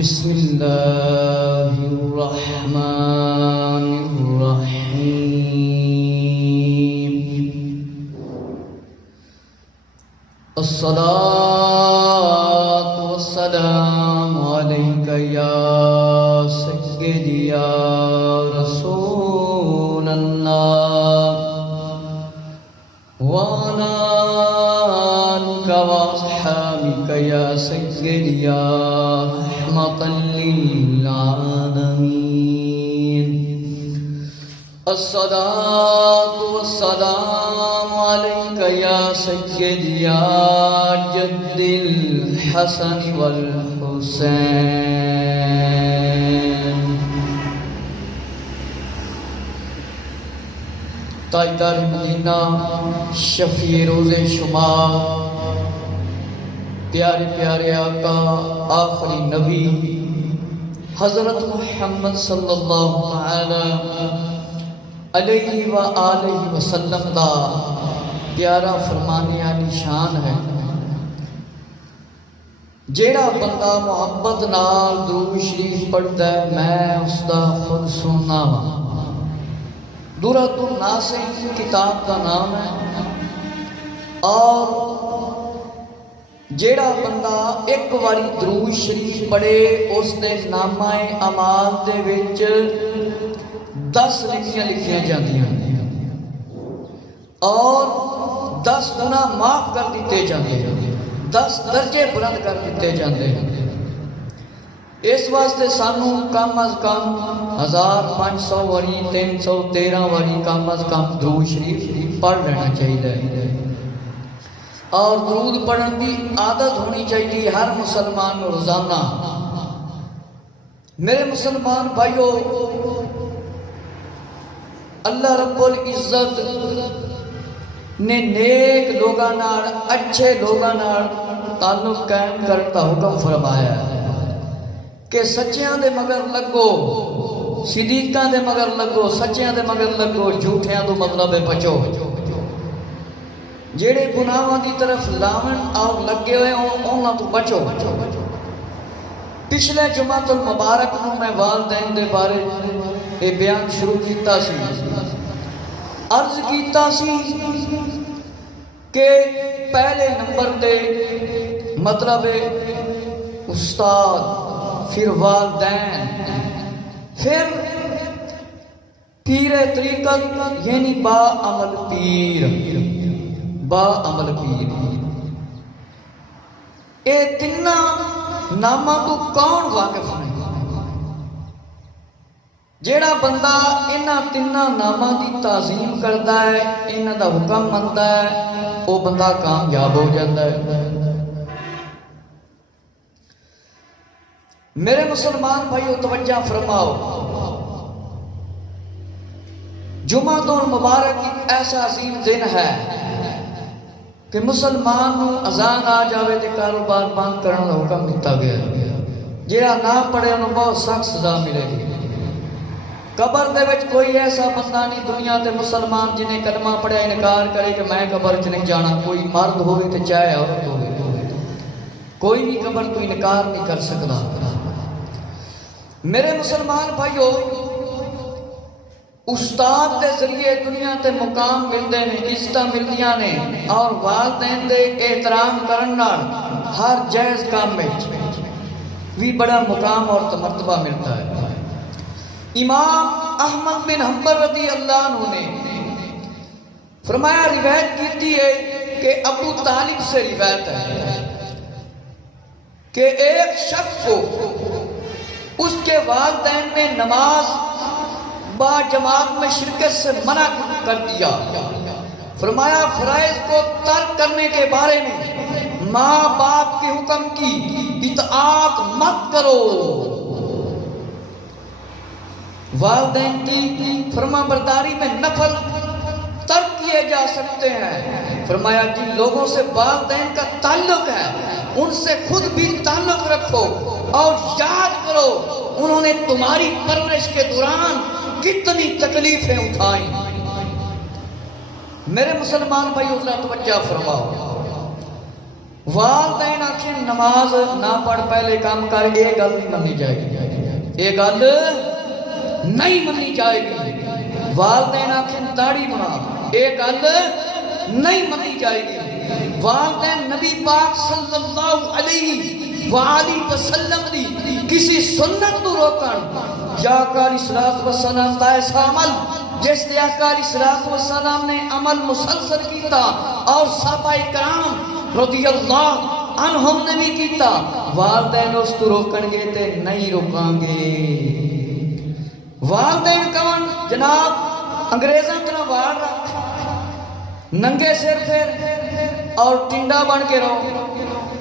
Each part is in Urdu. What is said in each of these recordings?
بسم اللہ الرحمن الرحیم الصلاة والسلام علیک یا سیدی یا رسول اللہ وعلی آلک واصحابک یا سیدی یا رحمة للعالمين الصلاة والسلام عليك يا سيدي يا جد الحسن والحسين تاجدار مدینہ شفیع روز شمار پیارے پیارے آقا آخری نبی حضرت محمد صلی اللہ علیہ وآلہ وسلم دا پیارا فرمان عالی شان ہے۔ جیڑا بندہ محبت نال درود شریف پڑھتا ہے میں اس دا خود سننا وا۔ دورۃ الناصح کتاب کا نام ہے، اور جیڑا بندہ ایک واری درود شریف پڑھے اس دے نامہ اعمال دے وچ 10 نیکیاں لکھیاں جاندیاں اور 10 گناہ معاف کر دیتے جاندے، 10 درجے بلند کر دیتے جاندے۔ اس واسطے سانو کم از کم 1500 واری 313 واری کم از کم درود شریف پڑھ لینا چاہیے، اور درود پڑھن کی عادت ہونی چاہیے ہر مسلمان کو روزانہ۔ میرے مسلمان بھائیو، اللہ رب العزت نے نیک لوگاں نال اچھے لوگاں نال تعلق قائم کرنے کا حکم فرمایا ہے کہ سچیاں دے مگر لگو، صدیقاں دے مگر لگو، سچیاں دے مگر لگو، جھوٹیاں تو مطلب بچو۔ جیڑے گناہاں دی طرف لاون اور لگے ہوئے انہاں تو بچو۔ پچھلے جمعۃ المبارک نو میں والدین دے بارے یہ بیان شروع کیتا سی، عرض کیتا سی کہ پہلے نمبر دے مطلب استاد، پھر والدین، پھر پیر طریقت یعنی با عمل پیر، با عمل پیر۔ اے تینہ نامہ تو کون واقف ہے؟ جیڑا بندہ انہاں تینہ نامہ دی تعظیم کرتا ہے، انہاں دا حکم منتا ہے، وہ بندہ کامیاب ہو جاتا ہے۔ میرے مسلمان بھائیو توجہ فرماؤ، جمعہ المبارک ایک ایسا عظیم دن ہے کہ مسلمان نو اذان آ جاوے تے کاروبار بند کرنے کا حکم دیتا گیا ہے۔ جیڑا نہ پڑھے انہوں بہت سخت سزا ملے گی۔ قبر دے وچ کوئی ایسا بندہ نہیں دنیا تے مسلمان جنہیں کلمہ پڑھے انکار کرے کہ میں قبر چ نہیں جانا، کوئی مرد ہوئے تے چاہے عورت ہوئے، کوئی بھی قبر تو انکار نہیں کر سکتا۔ میرے مسلمان بھائیو، استاد دے ذریعے دنیا تے مقام ملتے ہیں، عزت ملدیاں نے، اور والدین دے احترام کرنا ہر جائز کام میں بھی بڑا مقام اور مرتبہ ملتا ہے۔ امام احمد بن حنبل رضی اللہ عنہ نے فرمایا، روایت کیتی ہے کہ ابو طالب سے روایت ہے کہ ایک شخص کو اس کے والدین نے نماز با جماعت میں شرکت سے منع کر دیا۔ فرمایا فرائض کو ترک کرنے کے بارے میں ماں باپ کے حکم کی اطاعت مت کرو۔ والدین کی فرما برداری میں نفل ترک کیے جا سکتے ہیں۔ فرمایا جن لوگوں سے والدین کا تعلق ہے ان سے خود بھی تعلق رکھو، اور یاد کرو انہوں نے تمہاری پرورش کے دوران کتنی تکلیفیں اٹھائیں۔ میرے مسلمان بھائی ذرا توجہ فرماؤ، والدین آخر نماز نہ پڑھ پہلے کام کر، یہ گل نہیں منی جائے گی، یہ گل نہیں منی جائے گی۔ والدین آخر داڑھی بنا، یہ گل نہیں منی جائے گی۔ والدین نبی پاک صلی اللہ علیہ وآلہ وسلم دی کسی سنت تو روکن یا آقا علیہ الصلوۃ والسلام دا ایسا عمل جس نے آقا علیہ الصلوۃ والسلام نے عمل مسلسل کیتا اور صحابہ کرام رضی اللہ عنہم نے بھی کیتا، والدین اس تو روکن گے تے نہیں روکاں گے۔ والدین کون؟ جناب انگریزاں طرح وار رکھ، ننگے سر پھر اور ٹنڈا بن کے رہو،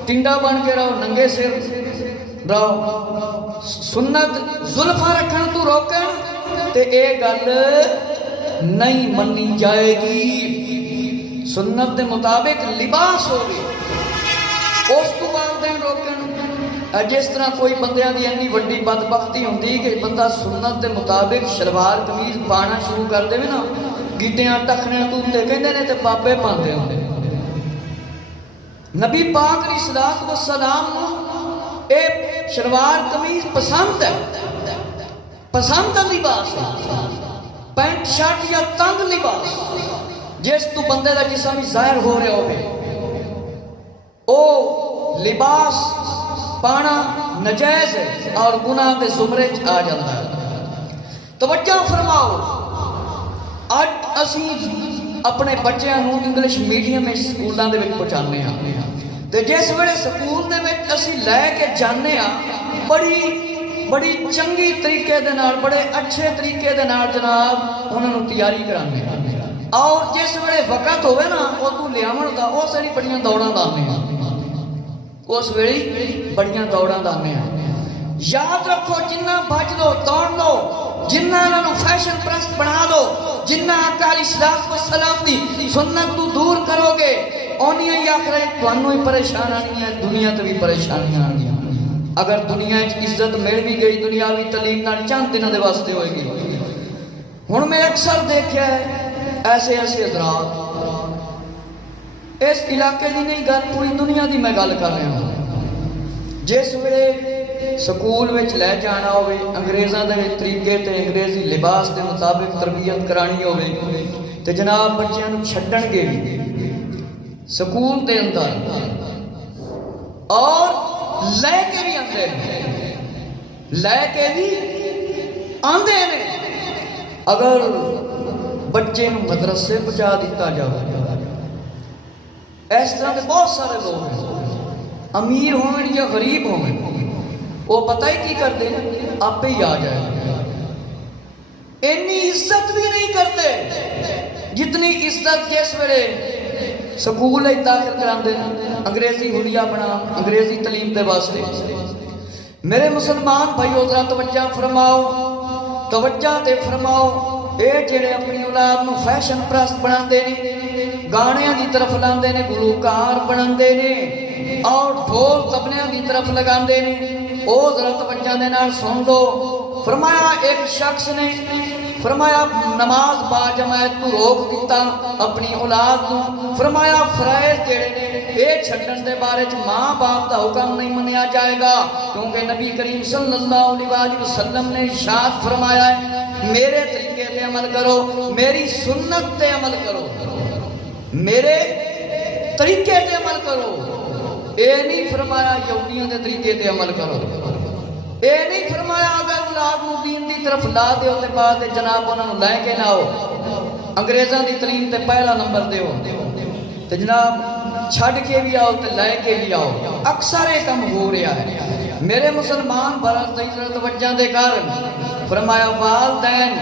ٹنڈا بن کے رہو، ننگے سر رہو۔ سنت زلفاں رکھن تو روکن تے اے گل نہیں منی جائے گی۔ سنت دے مطابق لباس ہوگی، اس کو والدین روکن۔ جس طرح کوئی بندیاں دی انی وڈی بدبختی ہوندی کہ بندہ سنت دے مطابق شلوار قمیض پانا شروع کر دے نا، گیٹیاں ٹکھنے تو تے کہندے نے تے بابے پاندے ہوندے۔ نبی پاک علیہ الصلوۃ والسلام اے شلوار قمیض پسند ہے، پسند ہے لباس، پینٹ شرٹ یا تنگ لباس جس تو بندے دا جسم ہی ظاہر ہو رہے ہوئے، او لباس پانا نجائز ہے اور گناہ دے زمرے آ جاتا ہے۔ توجہ فرماؤ، اج اسی اپنے بچیاں نوں انگلش میڈیم سکولاں دے وچ پہنچانے ہاں تے جس ویلے سکول دے وچ اسی لے کے جانے ہاں بڑی چنگی طریقے دے نال، بڑے اچھے طریقے دے نال جناب انہاں نوں تیاری کرانے ہاں، اور جس ویلے وقت ہوئے نا ادو لیاون دا اس ویلے بڑیاں دوڑاں لانے ہاں، اس ویلے بڑیاں دوڑاں لانے ہاں۔ یاد رکھو جنہ بھج لو دوڑ لو، جنہ انہوں فیشن پرست بنا لو، جنہ آقا علیہ الصلوۃ والسلام دی سنت تو دور کرو گے، اونی ہی آخرت تانوں ہی پریشان آنی ہے، دنیا تے بھی پریشانیاں آنی ہیں۔ اگر دنیا عزت مل بھی گئی دنیاوی تعلیم نال چند دنوں دے واسطے ہوئے گی۔ ہن میں اکثر دیکھا ہے ایسے حضرات، اس علاقے دی نہیں گل پوری دنیا دی میں گل کر رہا ہوں، جس ویلے سکول وچ لے جانا ہوئے انگریزاں دے طریقے تے انگریزی لباس دے مطابق تربیت کرانی ہوئے تے جناب بچیاں نوں چھڈن گے سکول دے اندر اور لے کے بھی آندے نے، لے کے بھی آندے نے۔ اگر بچے نوں مدرسے پہنچا دیتا جائے، اس طرح کے بہت سارے لوگ ہیں، امیر ہوں یا غریب ہوں، وہ پتہ ہی کی کرتے ہیں، آپ ہی آ جائے، اتنی عزت بھی نہیں کرتے جتنی عزت جس ویلے سکول داخل کراندے انگریزی حلیہ بنا، انگریزی تعلیم دے واسطے۔ میرے مسلمان بھائیو ذرا توجہ فرماؤ، توجہ دے فرماؤ، اے جڑے اپنی اولاد نو فیشن پرست بناندے نے، گانیاں دی طرف لاندے نے، گلوکار بناندے نے اور ڈھول تبلیاں دی طرف لگاندے نے، او ذرا توجہ دے نال سن لو۔ فرمایا ایک شخص نے فرمایا نماز با جماعت تو روک دیتا اپنی اولاد نو، فرمایا فرائض جڑے نے اے چھڈن دے بارے چ ماں باپ دا حکم نہیں منیا جائے گا، کیونکہ نبی کریم صلی اللہ علیہ وسلم نے ارشاد فرمایا ہے میرے طریقے تے عمل کرو، میری سنت تے عمل کرو، میرے طریقے تے عمل کرو۔ اے نہیں فرمایا یہودیوں دے طریقے تے عمل کرو، اے نہیں فرمایا اگر اولاد نو دین دی طرف لا دیو تے بعد جناب انہاں نو لے کے نہ آؤ انگریزاں دی تعلیم تے پہلا نمبر دیو تے جناب چھڈ کے بھی آؤ تے لے کے بھی آؤ۔ اکثر یہ کم ہو رہا ہے میرے مسلمان برات دی توجہ دے کارن۔ فرمایا والدین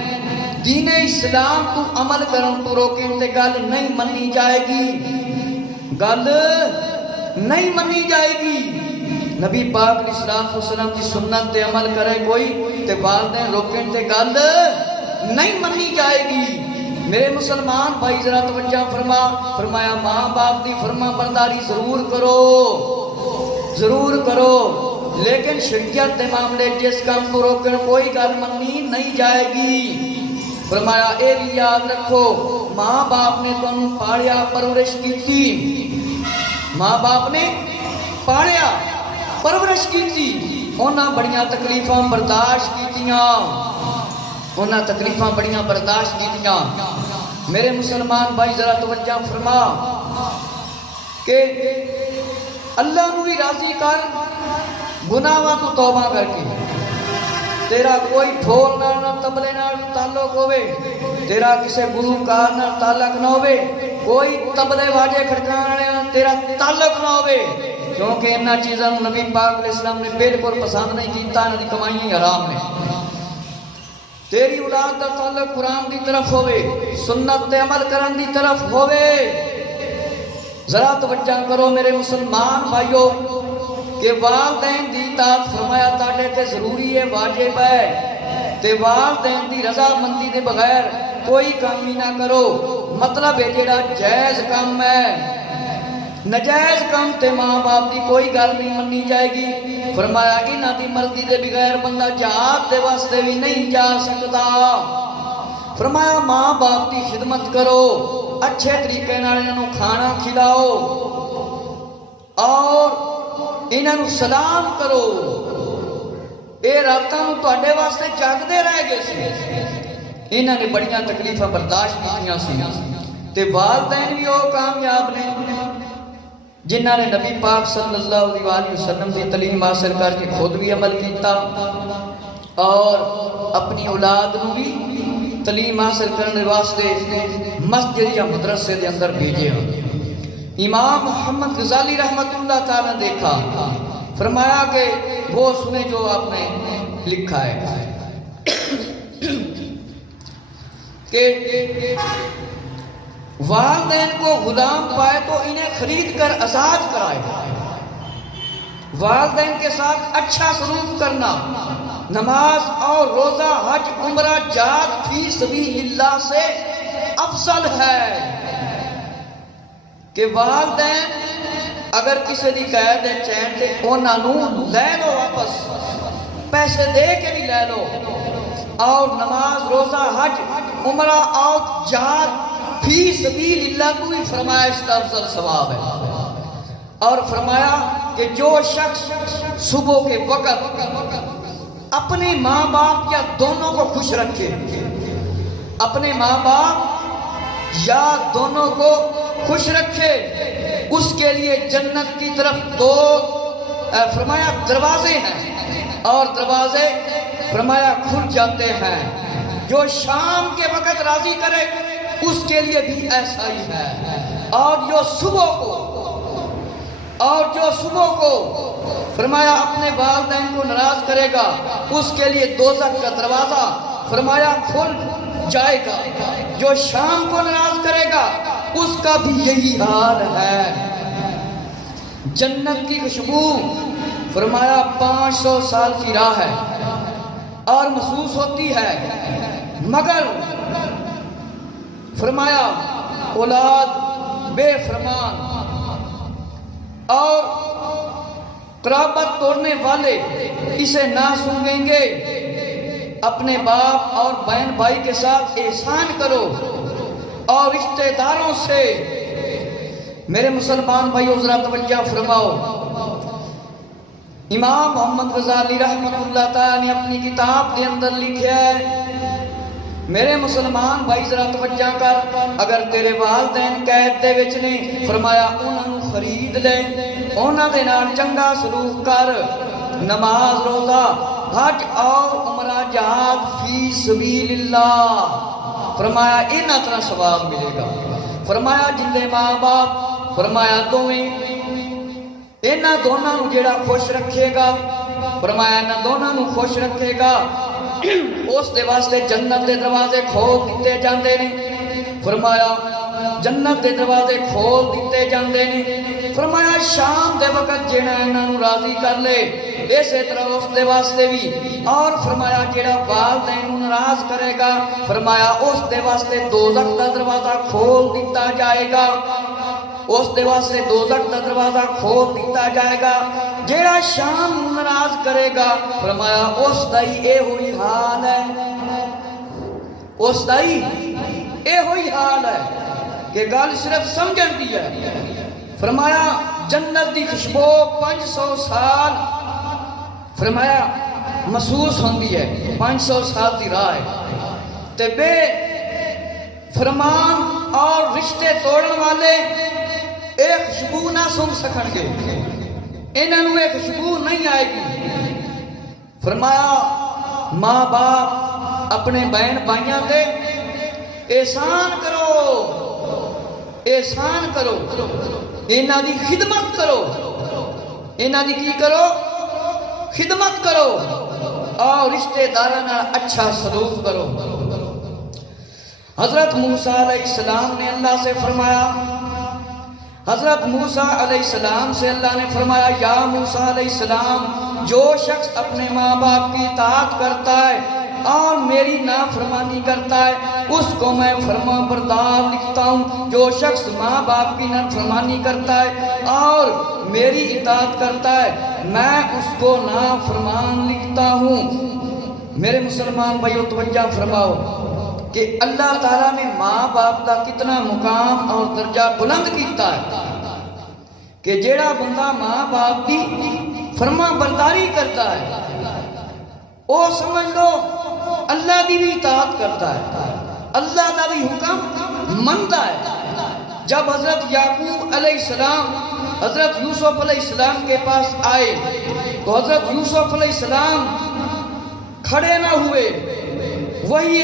دین اسلام تو عمل کرن تو روکن تے گل نہیں منی جائے گی، گل نہیں منی جائے گی۔ نبی پاک علیہ الصلوۃ والسلام کی سنت تے عمل کرے کوئی تے والدین روکن تے گل نہیں منی جائے گی۔ میرے مسلمان بھائی ذرا توجہ فرما، فرمایا ماں باپ دی فرما برداری ضرور کرو، ضرور کرو، لیکن شریعت دے معاملے جس کام کو روکن کوئی گل منی نہیں جائے گی۔ فرمایا اے بھی یاد رکھو ماں باپ نے تمہیں پالیا پرورش کی تھی، ماں باپ نے پالیا پرورش کیتی انہاں بڑیاں تکلیفاں برداشت کیتیاں انہاں تکلیفاں بڑیاں برداشت کیتیاں میرے مسلمان بھائی ذرا توجہ فرما کہ اللہ نو ہی راضی کر گناہاں تو توبہ کر کے تیرا کوئی ڈھول نہ تبلے نہ تعلق ہوئے تیرا کسے گلوکار نہ تعلق نہ ہوئے کوئی تبلے واجے کھڑکانے تیرا تعلق نہ ہوئے کیونکہ انہاں چیزاں نبی پاک علیہ السلام نے بالکل پسند نہیں کیتا انہاں دی کمائیں حرام نے تیری اولاد دا تعلق قرآن دی طرف ہوئے سنت تے عمل کرن دی طرف ہوئے ذرا توجہ کرو میرے مسلمان بھائیو کہ والدین دی اطاعت فرمایا تاڑے تے ضروری ہے واجب ہے تے والدین دی رضا مندی دے بغیر کوئی کام ہی نہ کرو مطلب ہے جیڑا جائز کام ہے نجائز کام تے ماں باپ دی کوئی گل نہیں منی جائے گی فرمایا انہاں دی مرضی دے بغیر بندہ جہاد دے واسطے بھی نہیں جا سکتا فرمایا ماں باپ دی خدمت کرو اچھے طریقے نال انہاں نوں کھانا کھلاؤ اور انہاں نوں سلام کرو اے راتاں نوں تواڈے واسطے جاگدے رہ گئے سی انہاں نے بڑیاں تکلیفاں برداشت کیتیاں سی تے والدین بھی او کامیاب نے جنہاں نے نبی پاک صلی اللہ علیہ وسلم کی تعلیم حاصل کر کے خود بھی عمل کیتا اور اپنی اولاد نو بھی تعلیم حاصل کرنے واسطے مسجد یا مدرسے دے اندر بھیجے امام محمد غزالی رحمت اللہ تعالیٰ نے دیکھا فرمایا کہ وہ سنے جو آپ نے لکھا ہے کہ والدین کو غلام پائے تو انہیں خرید کر آزاد کرائے والدین کے ساتھ اچھا سلوک کرنا نماز اور روزہ حج عمرہ جہاد فی سبیل اللہ سے افضل ہے کہ والدین اگر کسی دی قید ہے چین تے انہاں نوں لے لو واپس پیسے دے کے بھی لے لو اور نماز روزہ حج عمرہ اور جہاد فی سبیل اللہ کو ہی فرمایا اس کا افضل ثواب ہے اور فرمایا کہ جو شخص صبح کے وقت اپنے ماں باپ یا دونوں کو خوش رکھے اپنے ماں باپ یا دونوں کو خوش رکھے اس کے لیے جنت کی طرف دو فرمایا دروازے ہیں اور دروازے فرمایا کھل جاتے ہیں جو شام کے وقت راضی کرے اس کے لیے بھی ایسا ہی ہے اور جو صبح کو فرمایا اپنے والدین کو ناراض کرے گا اس کے لیے دوزخ کا دروازہ فرمایا کھل جائے گا جو شام کو ناراض کرے گا اس کا بھی یہی حال ہے جنت کی خوشبو فرمایا 500 سال کی راہ ہے اور محسوس ہوتی ہے مگر فرمایا اولاد بے فرمان اور قرابت توڑنے والے اسے نہ سونگیں گے اپنے باپ اور بہن بھائی کے ساتھ احسان کرو اور رشتہ داروں سے میرے مسلمان بھائی ذرا توجہ فرماؤ امام محمد غزالی رحمت اللہ تعالیٰ نے اپنی کتاب کے اندر لکھا ہے میرے مسلمان بھائی ذرا توجہ کر اگر تیرے والدین قید دے وچ نے فرمایا انہاں نوں خرید لے انہاں دے نال چنگا سلوک کر نماز روزہ حج اور عمرہ جہاد فی سبیل اللہ فرمایا انہاں طرح ثواب ملے گا فرمایا جن ماں باپ فرمایا دوویں انہاں دونوں نوں جیڑا خوش رکھے گا فرمایا انہاں دونوں نوں خوش رکھے گا اس دے واسطے جنت دے دروازے کھول دیتے جاندے نے فرمایا جنت دے دروازے کھول دیتے جاندے نے فرمایا شام دے وقت جیڑا انہاں نوں راضی کر لے اسی طرح اس دے واسطے بھی اور فرمایا جیڑا والدین نوں ناراض کرے گا فرمایا اس دے واسطے دوزخ دا دروازہ کھول دیتا جائے گا اس دے واسطے دوزخ دا دروازہ کھول دیتا جائے گا جیڑا شام ناراض کرے گا فرمایا اس دا ہی اے ہوئی حال ہے اس دا ہی اے ہوئی حال ہے کہ گل صرف سمجھن دی ہے فرمایا جنت دی خوشبو 500 سال فرمایا محسوس ہوندی ہے، 500 سال دی راہ ہے تے بے فرمان اور رشتے توڑن والے ایک خوشبو نہ سن سکن گے، انہاں نوں ایک خوشبو نہیں آئے گی۔ فرمایا ماں باپ اپنے بہن بھائیاں دے احسان کرو، انہاں دی خدمت کرو، انہاں دی کی کرو؟ خدمت کرو اور رشتہ داراں نال اچھا سلوک کرو۔ حضرت موسیٰ علیہ السلام نے اللہ سے فرمایا، حضرت موسیٰ علیہ السلام سے اللہ نے فرمایا یا موسیٰ علیہ السلام جو شخص اپنے ماں باپ کی اطاعت کرتا ہے اور میری نافرمانی کرتا ہے اس کو میں فرما بردار لکھتا ہوں، جو شخص ماں باپ کی نافرمانی کرتا ہے اور میری اطاعت کرتا ہے میں اس کو نافرمان لکھتا ہوں۔ میرے مسلمان بھائیو توجہ فرماؤ کہ اللہ تعالیٰ نے ماں باپ کا کتنا مقام اور درجہ بلند کیتا ہے کہ جیڑا بندہ ماں باپ کی فرما برداری کرتا ہے وہ سمجھ لو اللہ دی بھی اطاعت کرتا ہے، اللہ کا بھی حکم منتا ہے۔ جب حضرت یعقوب علیہ السلام حضرت یوسف علیہ السلام کے پاس آئے تو حضرت یوسف علیہ السلام کھڑے نہ ہوئے، وہی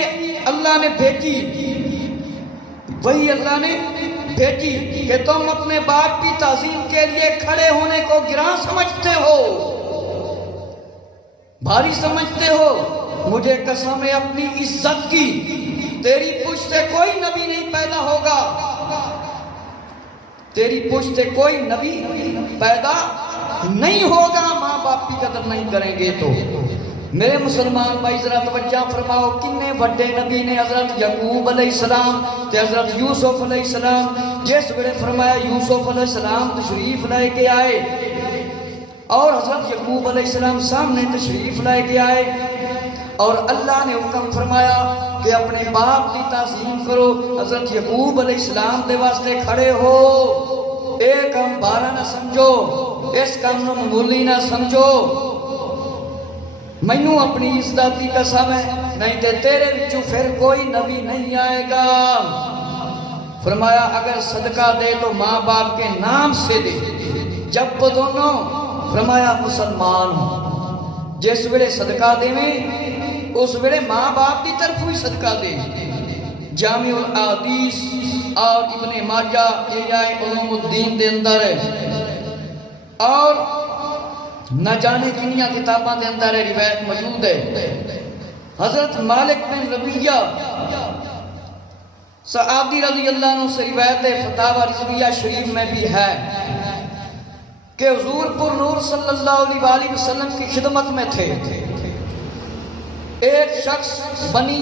اللہ نے بھیجی کہ تم اپنے باپ کی تعظیم کے لیے کھڑے ہونے کو گراں سمجھتے ہو، بھاری سمجھتے ہو، مجھے قسم ہے اپنی عزت کی تیری پشت سے کوئی نبی نہیں پیدا ہوگا، تیری پشت سے کوئی نبی پیدا نہیں ہوگا ماں باپ کی قدر نہیں کریں گے تو۔ میرے مسلمان بھائی ذرا توجہ فرماؤ کنے بڑے نبی نے حضرت یعقوب علیہ السلام تے حضرت یوسف علیہ السلام جس ویلے فرمایا یوسف علیہ السلام تشریف لے کے آئے اور حضرت یعقوب علیہ السلام سامنے تشریف لے کے آئے اور اللہ نے حکم فرمایا کہ اپنے باپ کی تعظیم کرو، حضرت یعقوب علیہ السلام دے واسطے کھڑے ہو، ایک کام بارہ نہ سمجھو، اس کام نو معمولی نہ سمجھو، مینوں اپنی عزت کی قسم ہے نہیں تے تیرے وچوں پھر کوئی نبی نہیں آئے گا۔ فرمایا اگر صدقہ دے تو ماں باپ کے نام سے دے، جب وہ دونوں فرمایا مسلمان ہوں، جس ویلے صدقہ دے میں اس ویلے ماں باپ کی طرف ہی صدقہ دے۔ جامع الحدیث اور ابن ماجہ احیاء علوم الدین دے اندر ہے اور نہ جانے کنیاں کتاباں دے اندر روایت موجود ہے۔ حضرت مالک بن ربیعہ صحابی رضی اللہ عنہ سے روایت فتاوی رضویہ شریف میں بھی ہے کہ حضور پر نور صلی اللہ علیہ وسلم کی خدمت میں تھے، ایک شخص بنی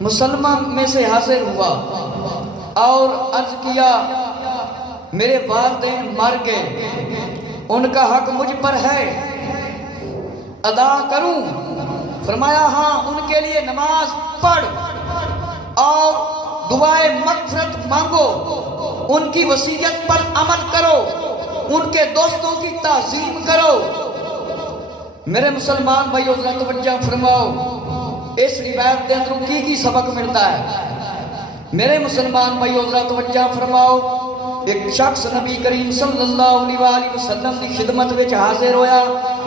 مسلمہ میں سے حاضر ہوا اور عرض کیا میرے والدین مر گئے، ان کا حق مجھ پر ہے، ادا کروں؟ فرمایا ہاں، ان کے لیے نماز پڑھ اور دعائے مغفرت مانگو، ان کی وصیت پر عمل کرو، ان کے دوستوں کی تعظیم کرو۔ میرے مسلمان بھائیو ذرا توجہ فرماؤ اس روایت کے اندر کی سبق ملتا ہے۔ میرے مسلمان بھائیو ذرا توجہ فرماؤ، ایک شخص نبی کریم صلی اللہ علیہ وسلم کی خدمت وچ حاضر ہویا،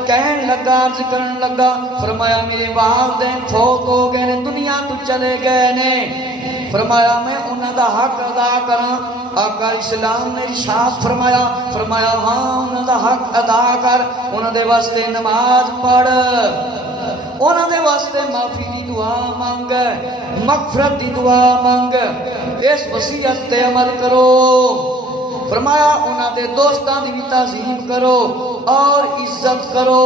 کہن لگا عرض کرن لگا فرمایا میرے والدین فوت ہو گئے نے، دنیا تو چلے گئے نے، فرمایا میں انہاں دا حق ادا کراں؟ آقا اسلام نے ارشاد فرمایا ہاں انہاں دا حق ادا کر، انہاں دے واسطے نماز پڑھ، انہاں دے واسطے معافی دی دعا مانگ، مغفرت دی دعا مانگ، اس وصیت تے عمل کرو۔ فرمایا انہاں دے دوستاں دی بھی تعظیم کرو اور عزت کرو۔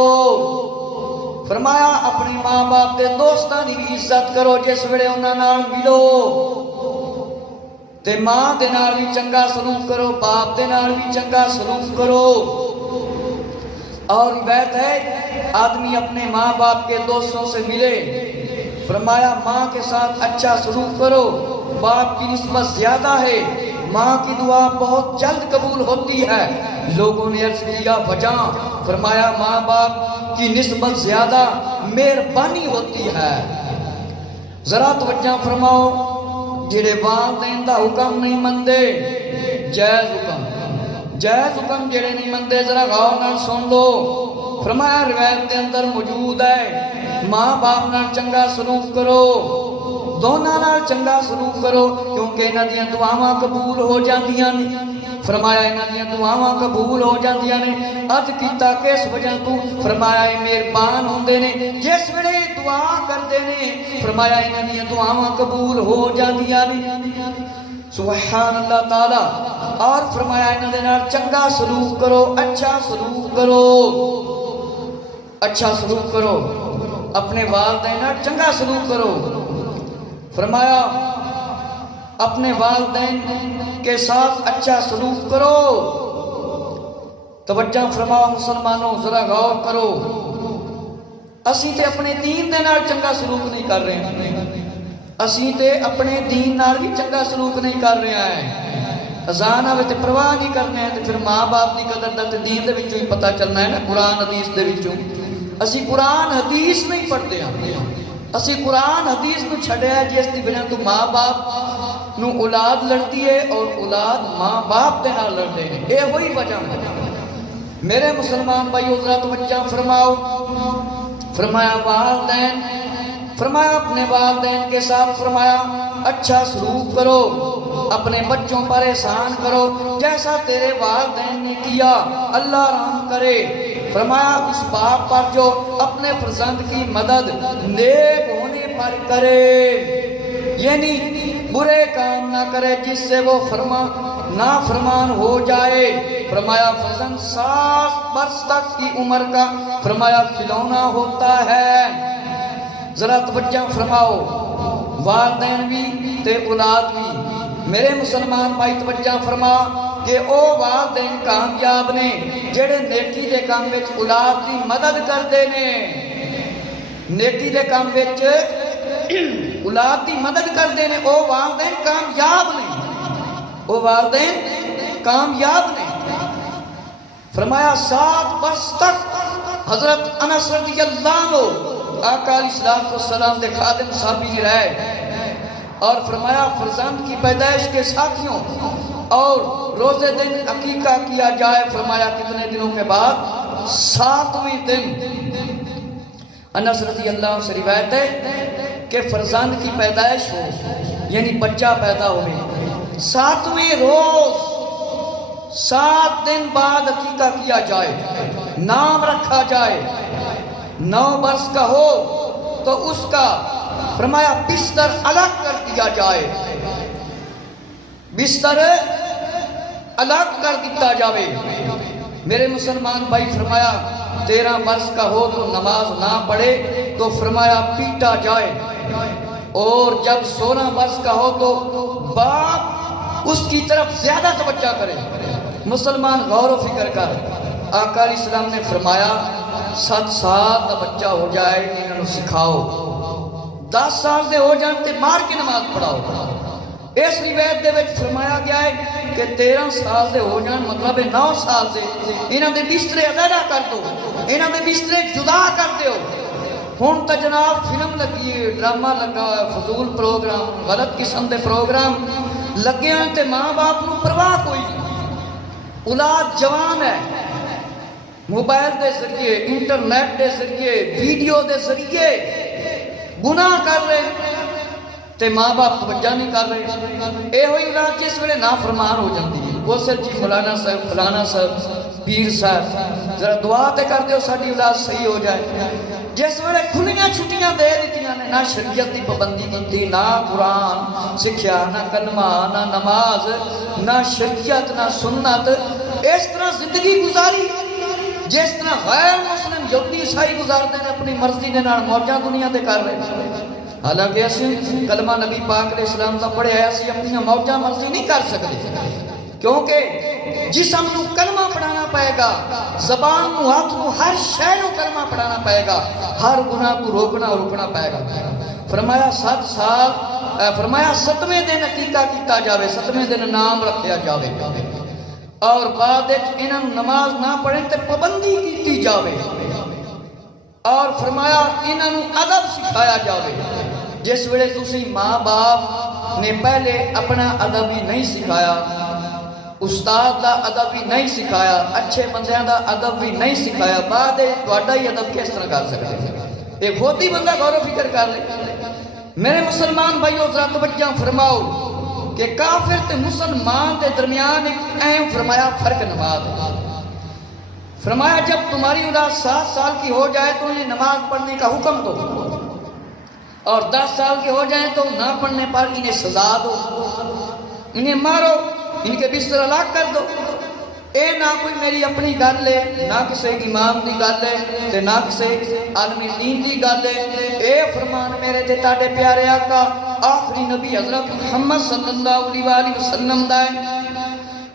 فرمایا اپنے ماں باپ دے دوستاں دی بھی عزت کرو، جس ویلے انہاں نال ملو تے ماں دے نال بھی چنگا سلوک کرو، باپ دے نال بھی چنگا سلوک کرو۔ اور روایت ہے آدمی اپنے ماں باپ کے دوستوں سے ملے، فرمایا ماں کے ساتھ اچھا سلوک کرو، باپ کی نسبت زیادہ ہے، ماں کی دعا بہت جلد قبول ہوتی ہے۔ لوگوں نے عرض کیا وجہ؟ فرمایا ماں باپ کی نسبت زیادہ مہربانی ہوتی ہے۔ ذرا توجہ فرماؤ، جڑے والدین دا حکم نہیں مندے، جائز حکم جڑے نہیں مندے، ذرا غور نال سن لو۔ فرمایا روایت دے اندر موجود ہے ماں باپ نال چنگا سلوک کرو، دونوں نال چنگا سلوک کرو، کیونکہ انہاں دیاں دعاواں قبول ہو جاندیاں نے۔ فرمایا انہاں دیاں دعاواں قبول ہو جاندیاں نے۔ اج کیتا کس وجہ تو؟ فرمایا اے مہربان ہوندے نے، جس ویلے دعا کردے نے فرمایا انہاں دیاں دعاواں قبول ہو جاندیاں نے۔ سبحان اللہ تعالی۔ اور فرمایا انہاں دے نال چنگا سلوک کرو، اچھا سلوک کرو، اچھا سلوک کرو، اپنے والدین نال چنگا سلوک کرو۔ فرمایا اپنے والدین کے ساتھ اچھا سلوک کرو۔ توجہ فرماؤ مسلمانوں، ذرا غور کرو، اسی تے اپنے دین دے نال چنگا سلوک نہیں کر رہے ہیں، اسی تے اپنے دین نال بھی چنگا سلوک نہیں کر رہے ہیں۔ اذان آوے تے پرواہ نہیں کرنے ہیں، تے پھر ماں باپ دی قدر دا تے دین دے وچوں ہی پتہ چلنا ہے نا، قرآن حدیث دے وچوں۔ اسی قرآن حدیث نہیں پڑھتے ہیں، اسی قرآن حدیث کو چھڑیا ہے، جس دی وجہ تو ماں باپ نو اولاد لڑتی ہے اور اولاد ماں باپ دے نال لڑتے ہیں۔ اے ہوئی وجہ ہے۔ میرے مسلمان بھائیو ذرا توجہ فرماؤ۔ فرمایا والدین، فرمایا اپنے والدین کے ساتھ فرمایا اچھا سلوک کرو، اپنے بچوں پر احسان کرو، جیسا تیرے والدین نے کیا اللہ رحم کرے۔ فرمایا اس باپ پر جو اپنے فرزند کی مدد نیک ہونے پر کرے، یعنی برے کام نہ کرے جس سے وہ نافرمان ہو جائے۔ فرمایا فرزند 7 برس تک کی عمر کا فرمایا کھلونا ہوتا ہے۔ ذرا توجہ فرماؤ، والدین بھی تے اولاد بھی۔ میرے مسلمان بھائی توجہ فرما کہ او والدین کامیاب نے جڑے نیکی دے کام وچ اولاد دی مدد کردے نے، نیکی دے کام وچ اولاد دی مدد کردے نے، او والدین کامیاب نے، او والدین کامیاب نے۔ فرمایا 7 برس تک حضرت انس رضی اللہ عنہ آقا علیہ السلام دے خادم صحابی رہے، اور فرمایا فرزند کی پیدائش کے ساتھیوں اور روزے دن عقیقہ کیا جائے۔ فرمایا کتنے دنوں کے بعد؟ 7ویں دن۔ انس رضی اللہ عنہ سے روایت ہے کہ فرزند کی پیدائش ہو، یعنی بچہ پیدا ہوئے، 7ویں روز 7 دن بعد عقیقہ کیا جائے، نام رکھا جائے۔ 9 برس کا ہو تو اس کا فرمایا بستر الگ کر دیا جائے، بستر الگ کر دیتا جاوے۔ میرے مسلمان بھائی فرمایا 13 برس کا ہو تو نماز نہ پڑھے تو فرمایا پیٹا جائے، اور جب 16 برس کا ہو تو باپ اس کی طرف زیادہ توجہ کرے۔ مسلمان غور و فکر کر، آقا علیہ السلام نے فرمایا 7 سال کا بچہ ہو جائے انہوں سکھاؤ، 10 سال دے ہو جان تے مار کے نماز پڑھاؤ۔ اس روایت دے وچ فرمایا گیا ہے کہ 13 سال دے ہو جان مطلب 9 سال دے انہاں دے بسترے علیحدہ کر دو، انہاں دے بسترے جدا کر دیو۔ ہن تا جناب فلم لگی ہے، ڈرامہ لگا ہے، فضول پروگرام، غلط قسم دے پروگرام لگے ہیں تے ماں باپ نو پرواہ کوئی نہیں۔ اولاد جوان ہے، موبائل دے ذریعے، انٹرنیٹ دے ذریعے، ویڈیو دے ذریعے گناہ کر رہے تے ماں باپ توجہ نہیں کر رہے۔ اے ہوئی اولاد جس ویلے نافرمان ہو جاندی ہے، وہ سر جی مولانا صاحب، فلانا صاحب، پیر صاحب ذرا دعا تے کر دیو ساڈی اولاد صحیح ہو جائے۔ جس ویلے کھلیاں چھٹیاں دے دتیاں نے، نہ شریعت دی پابندی کیتی، نہ قرآن سکھیا، نہ کلمہ، نہ نماز، نہ شریعت، نہ سنت، اس طرح زندگی گزاری جس طرح غیر مسلم یہودی عیسائی گزارتے ہیں، اپنی مرضی دے نال موجاں دنیا تے کر رہے ہیں۔ حالانکہ اسی کلمہ نبی پاک علیہ السلام دا پڑھے اسی اپنی موجاں مرضی نہیں کر سکتے، کیونکہ جسم نو کلمہ پڑھانا پائے گا، زبان نو ہاتھ نو ہر شے نو کلمہ پڑھانا پائے گا، ہر گناہ کو روکنا پائے گا۔ فرمایا 7 سال فرمایا 7ویں دن عقیقہ کیتا جاوے، 7ویں دن نام رکھیا جاوے، اور بعد انہاں نماز نہ پڑھیں تے پابندی کیتی جاوے، اور فرمایا انہاں نو ادب سکھایا جاوے۔ جس ویلے تسی ماں باپ نے پہلے اپنا ادب ہی نہیں سکھایا، استاد دا ادب بھی نہیں سکھایا، اچھے بندیاں دا ادب بھی نہیں سکھایا، بعد تہاڈا ہی ادب کس طرح کر سکتے؟ ایک خود ہی بندہ غور و فکر کر لے۔ میرے مسلمان بھائیو ذرا توجہ فرماؤ کہ کافر تے مسلمان کے درمیان ایک اہم فرمایا فرق نماز ہے۔ فرمایا جب تمہاری اولاد 7 سال کی ہو جائے تو انہیں نماز پڑھنے کا حکم دو، اور 10 سال کے ہو جائیں تو نہ پڑھنے پر انہیں سزا دو، انہیں مارو، ان کے بستر الگ کر دو۔ اے نہ کوئی میری اپنی گل ہے، نہ کسی امام دی گل ہے، تے نہ کسی عالم دین دی گل ہے، اے فرمان میرے تے تاڑے پیارے آقا آخری نبی حضرت محمد صلی اللہ علیہ وآلہ وسلم دا ہے۔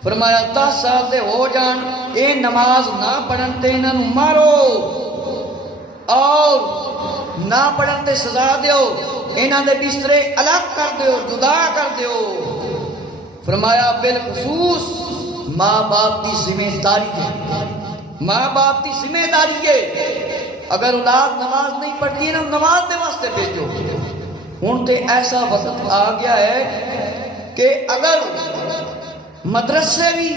فرمایا 10 سال دے ہو جان، اے نماز نہ پڑھن تے انہاں نوں مارو، اور نہ پڑھن تے سزا دیو، انہاں دے بسترے الگ کر دیو، جدا کر دیو۔ فرمایا بالخصوص ماں باپ کی ذمہ داری ہے، ماں باپ کی ذمہ داری ہے، اگر اولاد نماز نہیں پڑھتی ہے نا نماز دے واسطے بھیجو۔ ہن تے ایسا وقت آ گیا ہے کہ اگر مدرسے بھی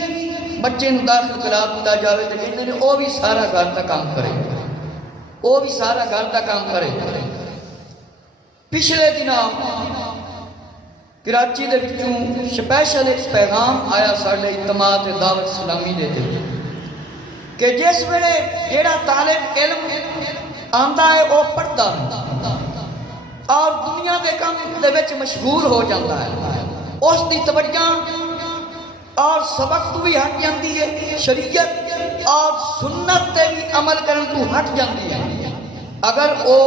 بچے نوں داخل کرا دیتا جاوے تو کہندے نے وہ بھی سارا گھر دا کام کرے، وہ بھی سارا گھر دا کام کرے۔ پچھلے دنوں کراچی دے وچوں سپیشل ایک پیغام آیا ساڈے اجتماع تے دعوت اسلامی دے کہ جس ویلے جیڑا طالب علم آندا ہے وہ پڑھدا ہے اور دنیا دے کام دے وچ مشغول ہو جاتا ہے، اس دی توجہ اور سبق تو بھی ہٹ جاندی ہے، شریعت اور سنت تے بھی عمل کرن تو ہٹ جاندی ہے۔ اگر وہ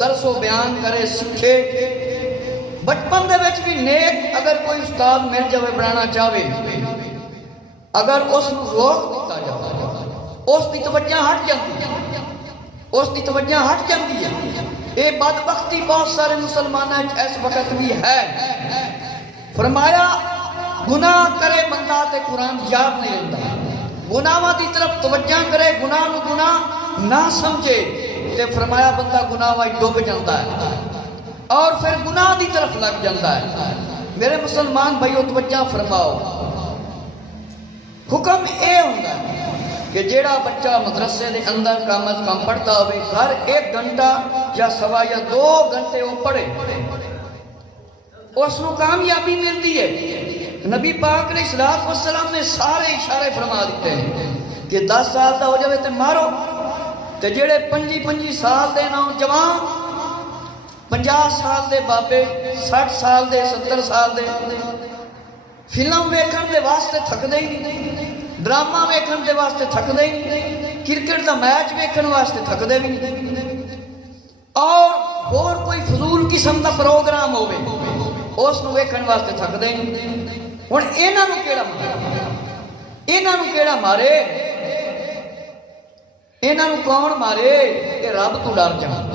درس و بیان کرے سکھے، بچپن دے وچ بھی نیک اگر کوئی استاد مل جاوے بنانا چاہے، اگر اس کو روک دیتا جائے اس کی توجہ ہٹ جاتی ہے، اس کی توجہ ہٹ جاتی ہے۔ یہ بدبختی بہت سارے مسلمانوں اس وقت بھی ہے۔ فرمایا گناہ کرے بندہ تے قرآن یاد نہیں رہتا، گناہاں دی طرف توجہ کرے، گناہ نو گناہ نہ سمجھے تے فرمایا بندہ گناہ وچ ڈوب جاتا ہے اور پھر گناہ دی طرف لگ جاتا ہے۔ میرے مسلمان بھائیو توجہ فرماؤ، حکم اے ہوندا ہے کہ جیڑا بچہ مدرسے دے اندر کم از کم پڑھتا ہوئے ہر 1 گھنٹہ یا سوا یا 2 گھنٹے وہ پڑھے، اس کو کامیابی ملتی ہے۔ نبی پاک علیہ السلام نے سارے اشارے فرما دیتے ہیں کہ 10 سال دا ہو جائے تے مارو، تے جیڑے 25 سال دے نوجوان، 50 سال دے بابے، 60 سال دے، 70 سال دے فلم ویکھن دے واسطے تھک دے ہی نہیں، ڈرامہ ویکھن دے واسطے تھک دے ہی نہیں، کرکٹ دا میچ ویکھن واسطے تھک دے بھی نہیں، اور کوئی فضول قسم دا پروگرام ہوئے اس نو ویکھن واسطے تھک دے نہیں۔ ہن انہاں نو کیڑا مارے، انہاں نو کیڑا مارے، انہاں نو کون مارے کہ رب تو ڈر جان۔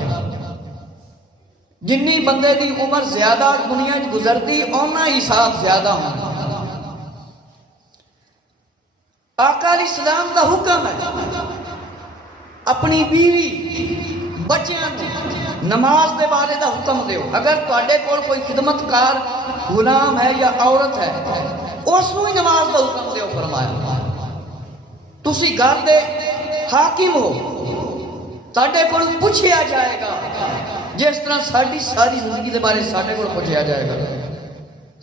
جنی بندے دی عمر زیادہ دنیا گزرتی اونا حساب زیادہ ہونا۔ آقا علیہ السلام دا حکم ہے اپنی بیوی بچیاں نماز دے بارے دا حکم دیو۔ اگر تواڈے کول کوئی خدمتکار غلام ہے یا عورت ہے اس نو ہی نماز دا حکم دیو۔ فرمایا تسی گھر دے حاکم ہو، تواڈے کول پوچھیا جائے گا جس طرح ساری زندگی دے بارے ساڈے کول پوچھیا جائے گا،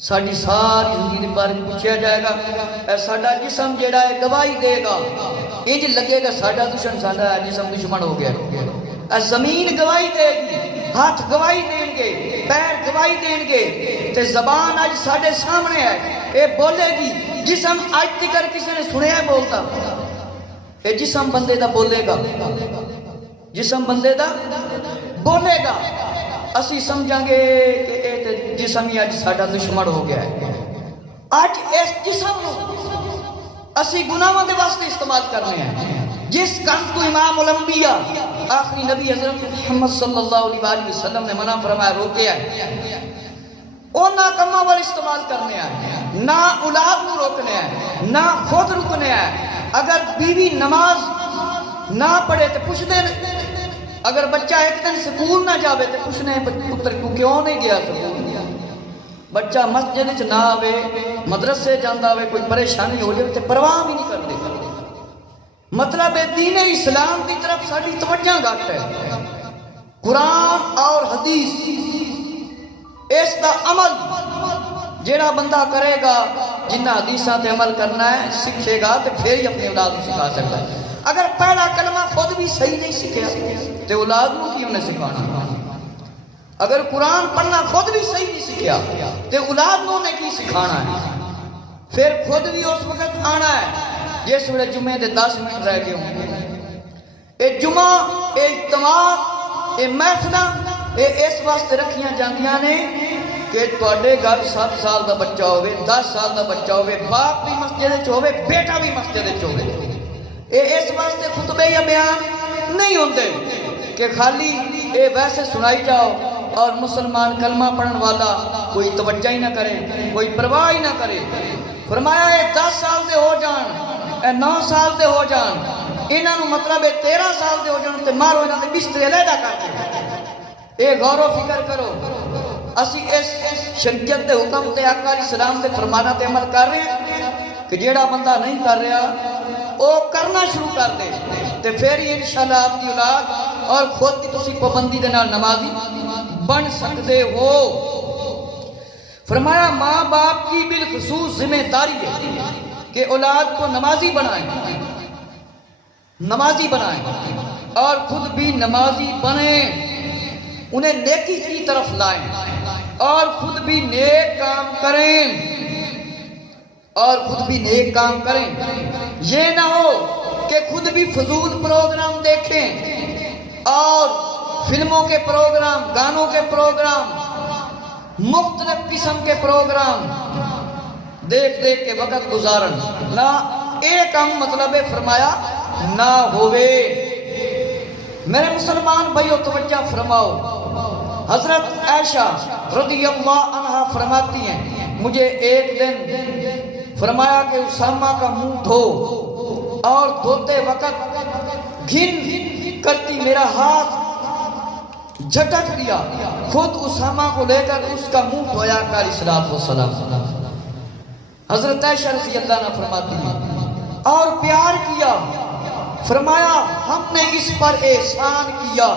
ساری ساری زندگی دے بارے پوچھیا جائے گا۔ اے ساڈا جسم جیڑا ہے گواہی دے گا، انج لگے گا ساڈا دشمن ساڈا جسم دشمن ہو گیا۔ اے زمین گواہی دے گی، ہاتھ گواہی دیں گے، پیر گواہی دیں گے، تے زبان اج ساڈے سامنے ہے، اے بولے گی۔ جسم اج تک کسی نے سنیا ہے بولتا؟ اے جسم بندے دا بولے گا، جسم بندے دا بولے گا، اسی سمجھیں گے کہ اے جسم ہی اج ساڈا دشمن ہو گیا ہے۔ اج اس جسم نو اسی گناہوں دے واسطے استعمال کرنے ہیں. جس کام کو امام الانبیاء آخری نبی حضرت محمد صلی اللہ علیہ وسلم نے منع فرمایا، روکیا ہے، اونا کماں وال استعمال کرنے ہیں، نہ اولاد نو روکنے ہیں، نہ خود رکنے ہیں. اگر بیوی نماز نہ پڑھے تو پوچھ دے، اگر بچہ ایک دن سکول نہ جاوے تو پوچھنے پتر کو کیوں نہیں گیا سکول. بچہ مسجد چ نہ آوے، مدرسے جاندا ہوئے، کوئی پریشانی ہو جائے تو پرواہ بھی نہیں کرتے. مطلب ہے دین اسلام کی طرف ساری توجہ گھٹ ہے. قرآن اور حدیث اس کا عمل جیڑا بندہ کرے گا، جنہ حدیثاں تے عمل کرنا ہے سکھے گا تو پھر ہی اپنی اولاد کو سکھا سکتا ہے. اگر پہلا کلمہ خود بھی صحیح نہیں سکھیا تو اولاد کو کی انہیں سکھانا. اگر قرآن پڑھنا خود بھی صحیح نہیں سکھیا تو اولاد کو انہیں کی سکھانا ہے. پھر خود بھی اس وقت آنا ہے جس وقت جمعے دے 10 منٹ رہ گئے ہوں. اے جمعہ، اے اجتماع، اے محفلہ اس واسطے رکھیاں جاندیاں نے کہ تواڈے گھر 7 سال دا بچہ ہوئے، 10 سال دا بچہ ہوئے، باپ بھی مسجد وچ ہوئے، بیٹا بھی مسجد وچ ہوئے. اے اس واسطے خطبے یا بیان نہیں ہوندے کہ خالی اے ویسے سنائی جاؤ اور مسلمان کلمہ پڑھن والا کوئی توجہ ہی نہ کرے، کوئی پرواہ ہی نہ کرے. فرمایا اے 10 سال دے ہو جان، اے 9 سال دے ہو جان، انہاں نو مطلب اے 13 سال دے ہو جان تے مارو انہاں دے بسترے علیحدہ کر دو. اے غور و فکر کرو. اسی اس شریعت دے حکم تے آقا علیہ السلام دے فرمانا تے عمل کر رہے ہیں کہ جیڑا بندہ نہیں کر رہا وہ کرنا شروع کر دے تے پھر ہی انشاءاللہ آپ کی اولاد اور خود کی تسی پابندی دے نال نمازی بن سکتے ہو. فرمایا ماں باپ کی بالخصوص ذمہ داری ہے کہ اولاد کو نمازی بنائیں، نمازی بنائیں اور خود بھی نمازی بنیں، انہیں نیکی کی طرف لائیں اور خود بھی نیک کام کریں، اور خود بھی نیک کام کریں. یہ نہ ہو کہ خود بھی فضول پروگرام دیکھیں اور فلموں کے پروگرام، گانوں کے پروگرام، مختلف قسم کے پروگرام دیکھ دیکھ کے وقت گزارن. نہ ایک کام مطلب فرمایا نہ ہوئے. میرے مسلمان بھائیو توجہ فرماؤ. حضرت عائشہ رضی اللہ عنہا فرماتی ہیں مجھے ایک دن فرمایا کہ اسامہ کا منہ دھو، اور دھوتے وقت گھن کرتی میرا ہاتھ جھٹک دیا، خود اسامہ کو لے کر اس کا منہ دھویا علیہ الصلوۃ والسلام. حضرت عائشہ رضی اللہ عنہا فرماتی ہیں اور پیار کیا. فرمایا ہم نے اس پر احسان کیا.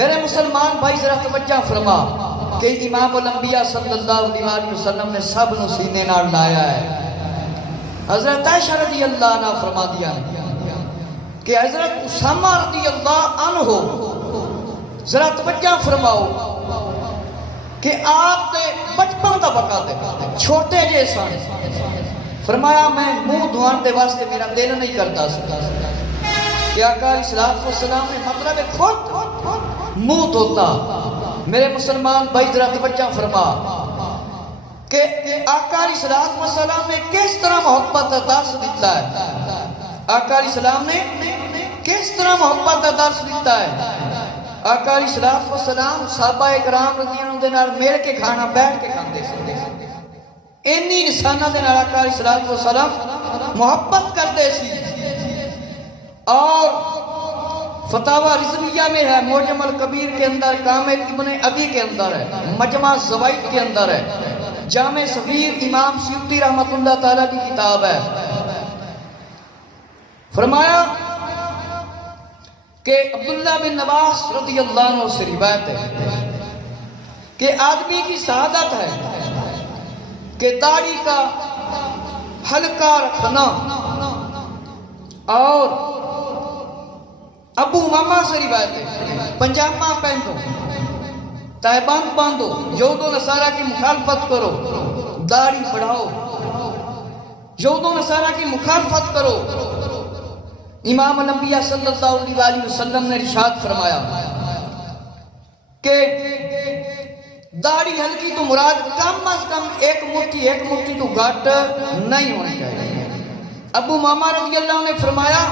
میرے مسلمان بھائی ذرا توجہ فرما کہ امام الانبیاء صلی اللہ علیہ وسلم نے سب نو سینے نال لایا ہے. حضرت عائشہ رضی اللہ عنہ فرما دیا کہ حضرت اسامہ رضی اللہ عنہ ذرا توجہ فرماؤ کہ آپ نے بچپن دا وقت ہے، چھوٹے جے سن. فرمایا میں منہ دھوان دے واسطے میرا دل نہیں کرتا سکتا کہ آقا علیہ الصلوۃ والسلام نے مطلب خود منہ دھوتا. میرے مسلمان بھائی ذرا توجہ فرما کہ آقا علیہ الصلوۃ والسلام نے کس طرح محبت کا درس دیتا ہے. آقا علیہ السلام نے کس طرح محبت کا درس دیتا ہے. آقا علیہ الصلوۃ والسلام صحابہ کرام رضی اللہ عنہم دے نال مل کے کھانا بیٹھ کے کھاندے سن. اینی انساناں دے نال آقا علیہ الصلوۃ والسلام محبت کرتے سی. اور فتاوی رضویہ میں ہے، معجم الکبیر کے اندر، کامل ابن ابی کے اندر ہے، مجمع زوائد کے اندر ہے، جامع صغیر امام سیوطی رحمۃ اللہ تعالی کی کتاب ہے. فرمایا کہ عبداللہ بن عباس رضی اللہ عنہ سے روایت ہے کہ آدمی کی سعادت ہے کہ داڑھی کا حلقہ رکھنا اور ابو ماما سے روایت ہے پنجامہ پہنو، تہبند باندھو، یہود و نصارہ کی مخالفت کرو، داڑھی بڑھاؤ، یہود و نصارہ کی مخالفت کرو. امام الانبیاء صلی اللہ علیہ وسلم نے ارشاد فرمایا کہ داڑھی ہلکی تو مراد کم از کم ایک مٹھی تو گھٹ نہیں ہونی چاہیے. ابو ماما رضی اللہ عنہ نے فرمایا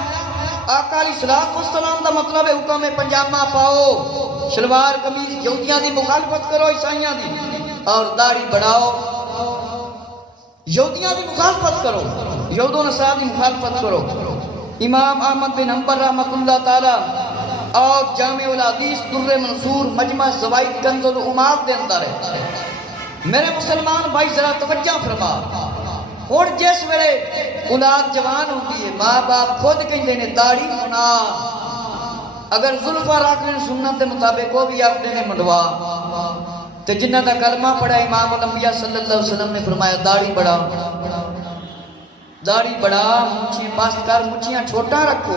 آقا علیہ السلام دا مطلب ہے حکم ہے پنجامہ پاؤ، شلوار قمیض، یہودیاں دی مخالفت کرو، عیسائیاں دی، اور داڑھی بڑھاؤ، یہودیاں دی مخالفت کرو، یہود و نصارہ دی مخالفت کرو۔ امام احمد بن حنبل رحمۃ اللہ تعالی اور جامع الحدیث در منصور مجمع زوائد کنز الامات دے اندر ہے۔ میرے مسلمان بھائی ذرا توجہ فرما، اور جس ویلے اولاد جوان ہوتی ہے ماں باپ خود کہندے نے داڑھی بنا، اگر زلفاں رکھ لیں سنت کے مطابق وہ بھی آخر نے منڈوا، تے جنہ دا کلمہ پڑھا امام الانبیاء صلی اللہ علیہ وسلم نے فرمایا داڑھی بڑھا، داڑھی بڑھا، مچھیاں بست کر، مچھیاں چھوٹا رکھو۔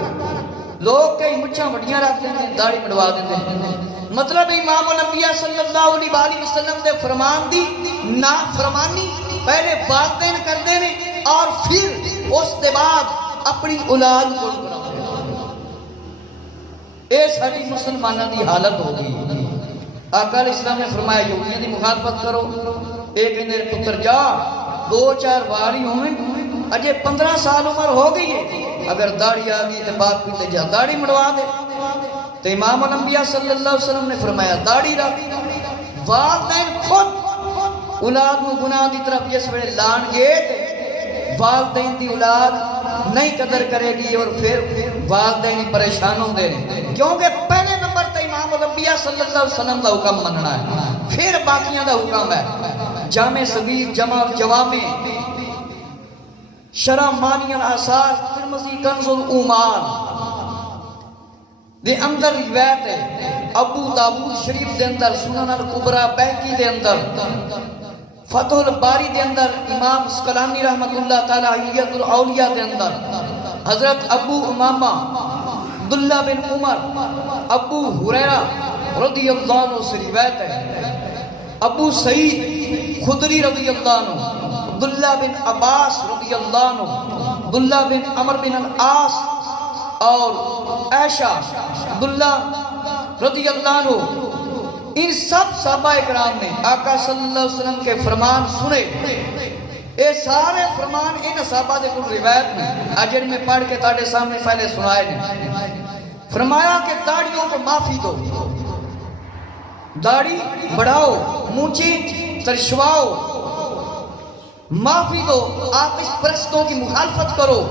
لوگ کئی مچھیاں بڑیاں رکھتے ہیں، داڑھی بڑھوا دیتے ہیں۔ مطلب امام الانبیاء صلی اللہ علیہ وسلم دے فرمان دی نافرمانی پہلے والدین کردے نے اور پھر اس دے بعد اپنی اولاد کو بناتے ہیں۔ اے ساری مسلمانوں دی حالت ہو گئی۔ آقا علیہ السلام نے فرمایا یہودیاں دی مخالفت کرو، ایک کہندے پتر جا 2-4 واری ہوئیں، اجے 15 سال عمر ہو گئی ہے، اگر داڑھی آ گئی تو باپ پیتے جا داڑھی مڑوا دے۔ تو امام الانبیاء صلی اللہ علیہ وسلم نے فرمایا داڑھی رکھ۔ والدین خود اولاد نو گناہ دی طرف جس ویلے لان گے والدین دی اولاد نہیں قدر کرے گی اور پھر والدین پریشان ہوں دے، کیونکہ پہلے نمبر تے امام الانبیاء صلی اللہ علیہ وسلم دا حکم مننا ہے، پھر باقیاں دا حکم ہے۔ جامع صغیر جوامع شرح مانی الآثار ترمذی کنز الایمان دے اندر روایت ہے، ابو داؤد شریف دے اندر، سنن الکبریٰ بہقی دے اندر، فتح الباری دے اندر، امام اسقلانی رحمت اللہ تعالی حلیت الاولیاء دے اندر، حضرت ابو امامہ عبداللہ بن عمر ابو ہریرہ رضی اللہ عنہ سے روایت ہے، ابو سعید خدری رضی اللہ عنہ، عبداللہ بن عباس رضی اللہ عنہ، عبداللہ بن عمر بن العاص اور عائشہ عبداللہ رضی اللہ عنہ، ان سب صحابہ اکرام نے آقا صلی اللہ علیہ وسلم کے فرمان سنے۔ اے سارے فرمان ان صحابہ دے کل روایت میں اجر میں پڑھ کے تاڑے سامنے پہلے سنائے نے۔ فرمایا کہ داڑھیوں کو معافی دو، داڑھی بڑھاؤ، مونچھی ترشواؤ، معافی دو، آتش پرستوں کی مخالفت کرو،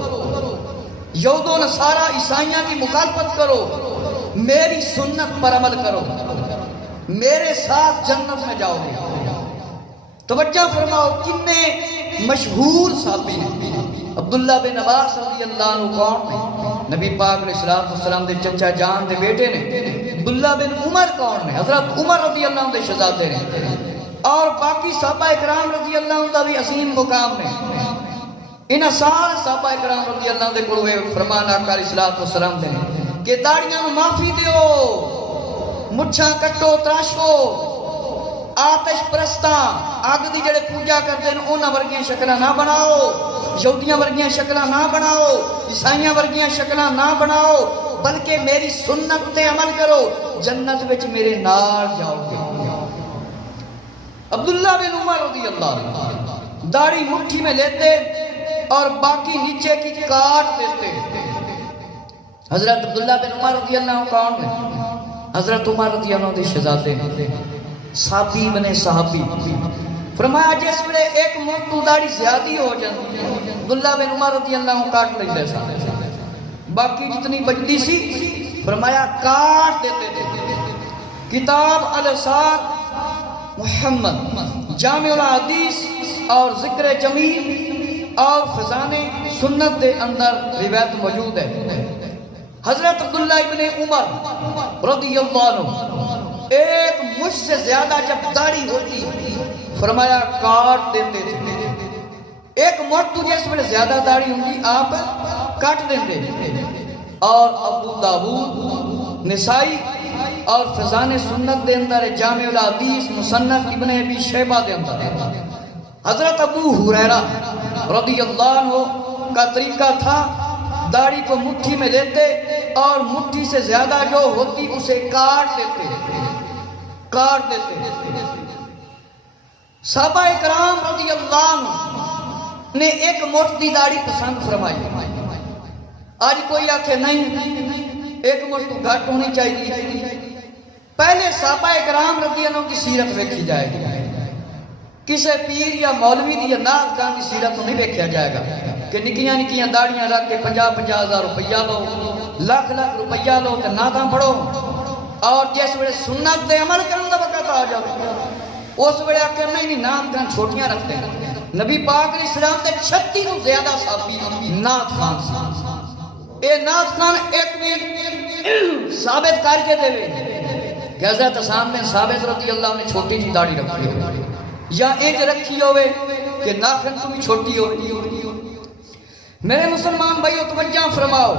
یہود و نصارہ عیسائیاں کی مخالفت کرو، میری سنت پر عمل کرو، میرے ساتھ جنت میں جاؤ گے۔ توجہ فرماؤ کتنے مشہور صحابی ہیں۔ عبداللہ بن عباس رضی اللہ عنہ کون ہیں؟ نبی پاک علیہ السلام دے چچا جان دے بیٹے نے۔ عبداللہ بن عمر کون ہیں؟ حضرت عمر رضی اللہ عنہ دے شہزادے نے، اور باقی صحابہ اکرام رضی اللہ عنہ دا بھی عظیم مقام نے۔ ان سارے صحابہ اکرام رضی اللہ عنہ دے کوڑوے فرمان آقا علیہ السلام دے کہ داڑیاں معافی دیو، مچھاں کٹو تراشو، آتش پرستاں آگ دی جڑے پوجا کرتے ہیں انہاں ورگیاں شکلہ نہ بناؤ، یہودیاں ورگیاں شکلہ نہ بناؤ، عیسائیاں ورگیاں شکلہ نہ بناؤ، بلکہ میری سنت تے عمل کرو، جنت وچ میرے نال جاؤ گے۔ عبداللہ بن عمر رضی اللہ عنہ داڑھی مٹھی میں لیتے اور باقی نیچے کی کاٹ دیتے۔ حضرت عبداللہ بن عمر رضی اللہ عنہ کون ہے؟ حضرت عمر رضی اللہ عنہ دے شہزادے صحابی بنے صحابی۔ فرمایا جس میں ایک موٹو داڑھی زیادی ہو جاتی، عبداللہ بن عمر رضی اللہ عنہ کاٹ لیتے سا، باقی جتنی بچتی سی فرمایا کاٹ دیتے تھے۔ کتاب الاسار محمد جامع الحدیث اور ذکر جمیل اور فضان سنت دے اندر روایت موجود ہے۔ حضرت عبداللہ ابن عمر رضی اللہ عنہ ایک مجھ سے زیادہ جب داڑھی ہوتی فرمایا کاٹ دیتے تھے۔ ایک مرد جس میں زیادہ داڑھی ہوگی آپ کاٹ دیتے۔ اور ابو داؤد نسائی اور فضان سنت دے اندر جامع الحدیث مصنف ابن ابی شیبہ دے اندر حضرت ابو ہریرہ رضی اللہ عنہ کا طریقہ تھا داڑھی کو مٹھی میں لیتے اور مٹھی سے زیادہ جو ہوتی اسے کاٹ دیتے۔ صحابہ اکرام رضی اللہ عنہ نے ایک موٹی داڑھی پسند فرمائی، آج کوئی آکھے نہیں ایک مٹ تو گھٹ ہونی چاہیے. پہلے صحابہ کرام رضی اللہ عنہ کی سیرت دیکھی جائے گی. کسی پیر یا مولوی دی یا نعت خان کی سیرت نہیں دیکھا جائے گا کہ نکیاں نکیاں داڑیاں رکھ کے 50,000 روپیہ لو، لاکھ روپیہ لو کہ نعتاں پڑھو. اور جس ویلے سنت دے عمل کرنے کا وقت آ جائے اس ویلے آکر نہیں نعت خان چھوٹیاں رکھتے ہیں. نبی پاک علیہ السلام تے 36 تو زیادہ صحابی نعت خان سے. اے نعت خان ایک بھی ثابت کر کے دے کہ حضرت حسان بن ثابت رضی اللہ عنہ نے چھوٹی جی داڑھی رکھی ہو یا ایج رکھی ہوئے کہ ناخن تو بھی چھوٹی ہو. میرے مسلمان بھائیو توجہ فرماؤ.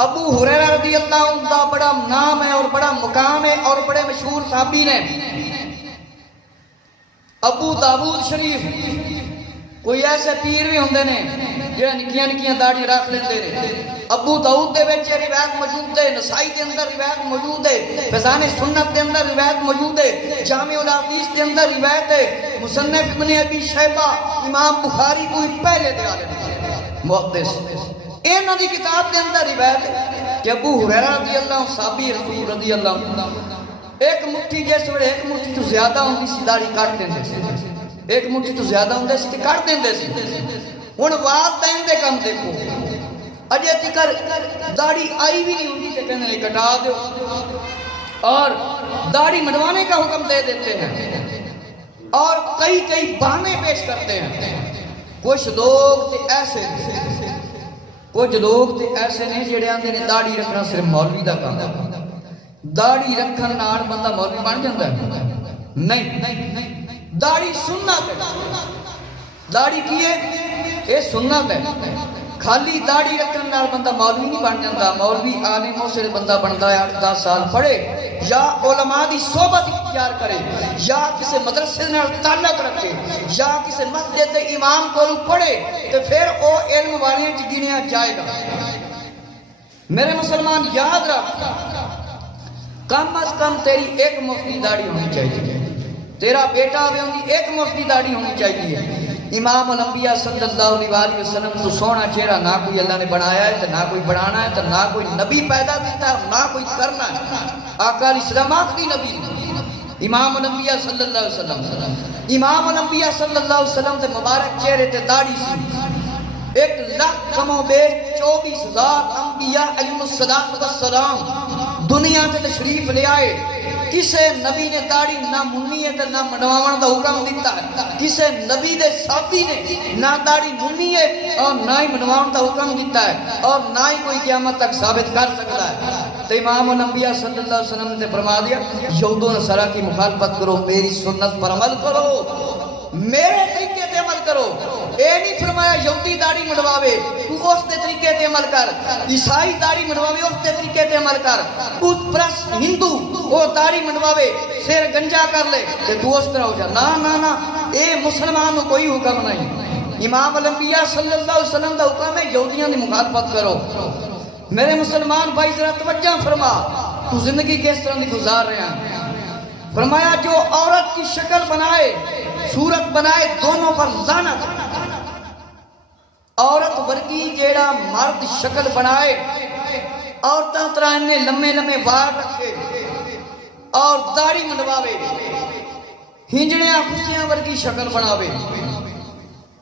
ابو ہریرہ رضی اللہ عنہ دا بڑا نام ہے اور بڑا مقام ہے اور بڑے مشہور صحابی نے. ابو داؤد شریف کوئی ایسے پیر بھی ہوندے نے جڑے نکیاں نکیاں داڑھی رکھ لیندے نے. ابو داؤد دے وچ روایت موجود ہے، نسائی دے اندر روایت موجود ہے، فضائل سنت دے اندر روایت موجود ہے، جامع الاحادیث دے اندر روایت ہے. مصنف ابن ابی شیبہ امام بخاری کوئی پہلے دے عالم محدث انہاں دی کتاب دے اندر روایت ہے کہ ابو ہریرہ رضی اللہ عنہ صحابی رسول رضی اللہ عنہ ایک مٹھی جس ویلے ایک مٹھی تو زیادہ ہوندی سی داڑھی کٹ دیندے سی، ایک مٹھی تو زیادہ ہوندے سی تے کٹ دیندے سی. ہن والدین دے کم دیکھو اجے تکر داڑھی آئی بھی نہیں ہوتی کہ کہنے کٹا دو اور داڑھی منڈوانے کا حکم دے دیتے ہیں اور کئی بہانے پیش کرتے ہیں. کچھ لوگ تے ایسے نہیں جڑے آندے نے داڑھی رکھنا صرف مولوی دا کام ہے. داڑھی رکھن نال بندہ مولوی بن جاندا ہے؟ نہیں. داڑھی سنت ہے. داڑھی کی ہے؟ یہ سنت ہے. خالی داڑھی رکھن نال بندہ مولوی نہیں بن جاتا. مولوی عالم ہو سے بندہ بنتا ہے 8-10 سال پڑھے یا علماء دی صحبت اختیار کرے یا کسی مدرسے نال تعلق رکھے یا کسی مسجد دے امام کو پڑھے تو پھر وہ علم والے گنیا جائے گا. میرے مسلمان یاد رکھ کم از کم تیری ایک مفتی داڑھی ہونی چاہیے. تیرا بیٹا بھی ہوگی ایک مفتی داڑھی ہونی چاہیے. امام الانبیاء صلی اللہ علیہ وسلم تو سونا چہرہ نہ کوئی اللہ نے بنایا ہے تو نہ کوئی بنانا ہے تو نہ کوئی نبی پیدا کیتا ہے نہ کوئی کرنا ہے. آقا علیہ السلام آخری نبی امام الانبیاء صلی اللہ علیہ وسلم. امام الانبیاء صلی اللہ علیہ وسلم تے مبارک چہرے تے داڑھی سی. 1,00,000 کم و بیش 24,000 انبیاء علیہ السلام دنیا تے تشریف لے آئے. کسے نبی نے داڑھی نہ منی ہے تے نہ منڈواون دا حکم دیتا ہے. کسے نبی دے صحابی نے نہ داڑھی منی ہے اور نہ ہی منڈواون دا حکم دیتا ہے اور نہ ہی کوئی قیامت تک ثابت کر سکتا ہے. تو امام الانبیاء صلی اللہ علیہ وسلم نے فرما دیا یہود و نصارہ کی مخالفت کرو، میری سنت پر عمل کرو، میرے طریقے تے عمل کرو. اے نہیں فرمایا یہودی داڑھی منڈواوے تو اس دے طریقے تے عمل کر، عیسائی داڑھی منڈواوے اس دے طریقے تے عمل کر، بت پرست ہندو وہ داڑھی منڈواوے سر گنجا کر لے تے تو اس طرح ہو جا. نہ اے مسلمان کو کوئی حکم نہیں. امام الانبیاء صلی اللہ علیہ وسلم دا حکم ہے یہودیاں دی مخالفت کرو. میرے مسلمان بھائی ذرا توجہ فرما تو زندگی کس طرح دی گزار رہے ہیں. فرمایا جو عورت کی شکل بنائے صورت بنائے دونوں پر لعنت. عورت ورگی جیڑا مرد شکل بنائے عورتاں طرح نے لمے لمے وال رکھے اور داڑھی منڈواوے ہنجڑیاں خوشیاں ورگی شکل بناوے.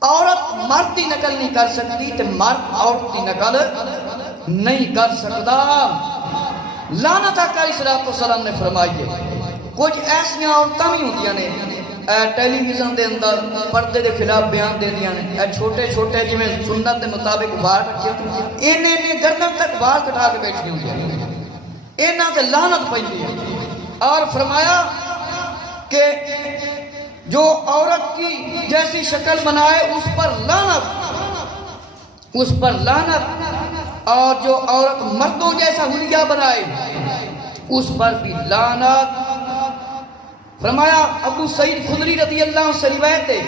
عورت مرد کی نقل نہیں کر سکتی تے مرد عورت کی نقل نہیں کر سکتا. لعنت آقا علیہ السلام نے فرمائی ہے. کچھ ایسیاں عورتاں بھی ہوندیاں نے ٹیلی ویژن دے اندر پردے دے خلاف بیان دے دیاں نے چھوٹے چھوٹے جویں سنت دے مطابق وال رکھے انہیں گردن تک وال کٹا کے بیٹھی ہوندیاں نے. انہاں تے لعنت پیندی ہے. اور فرمایا کہ جو عورت کی جیسی شکل بنائے اس پر لعنت اور جو عورت مردوں جیسا حلیہ بنائے اس پر بھی لعنت. فرمایا ابو سعید خدری رضی اللہ عنہ سے روایت ہے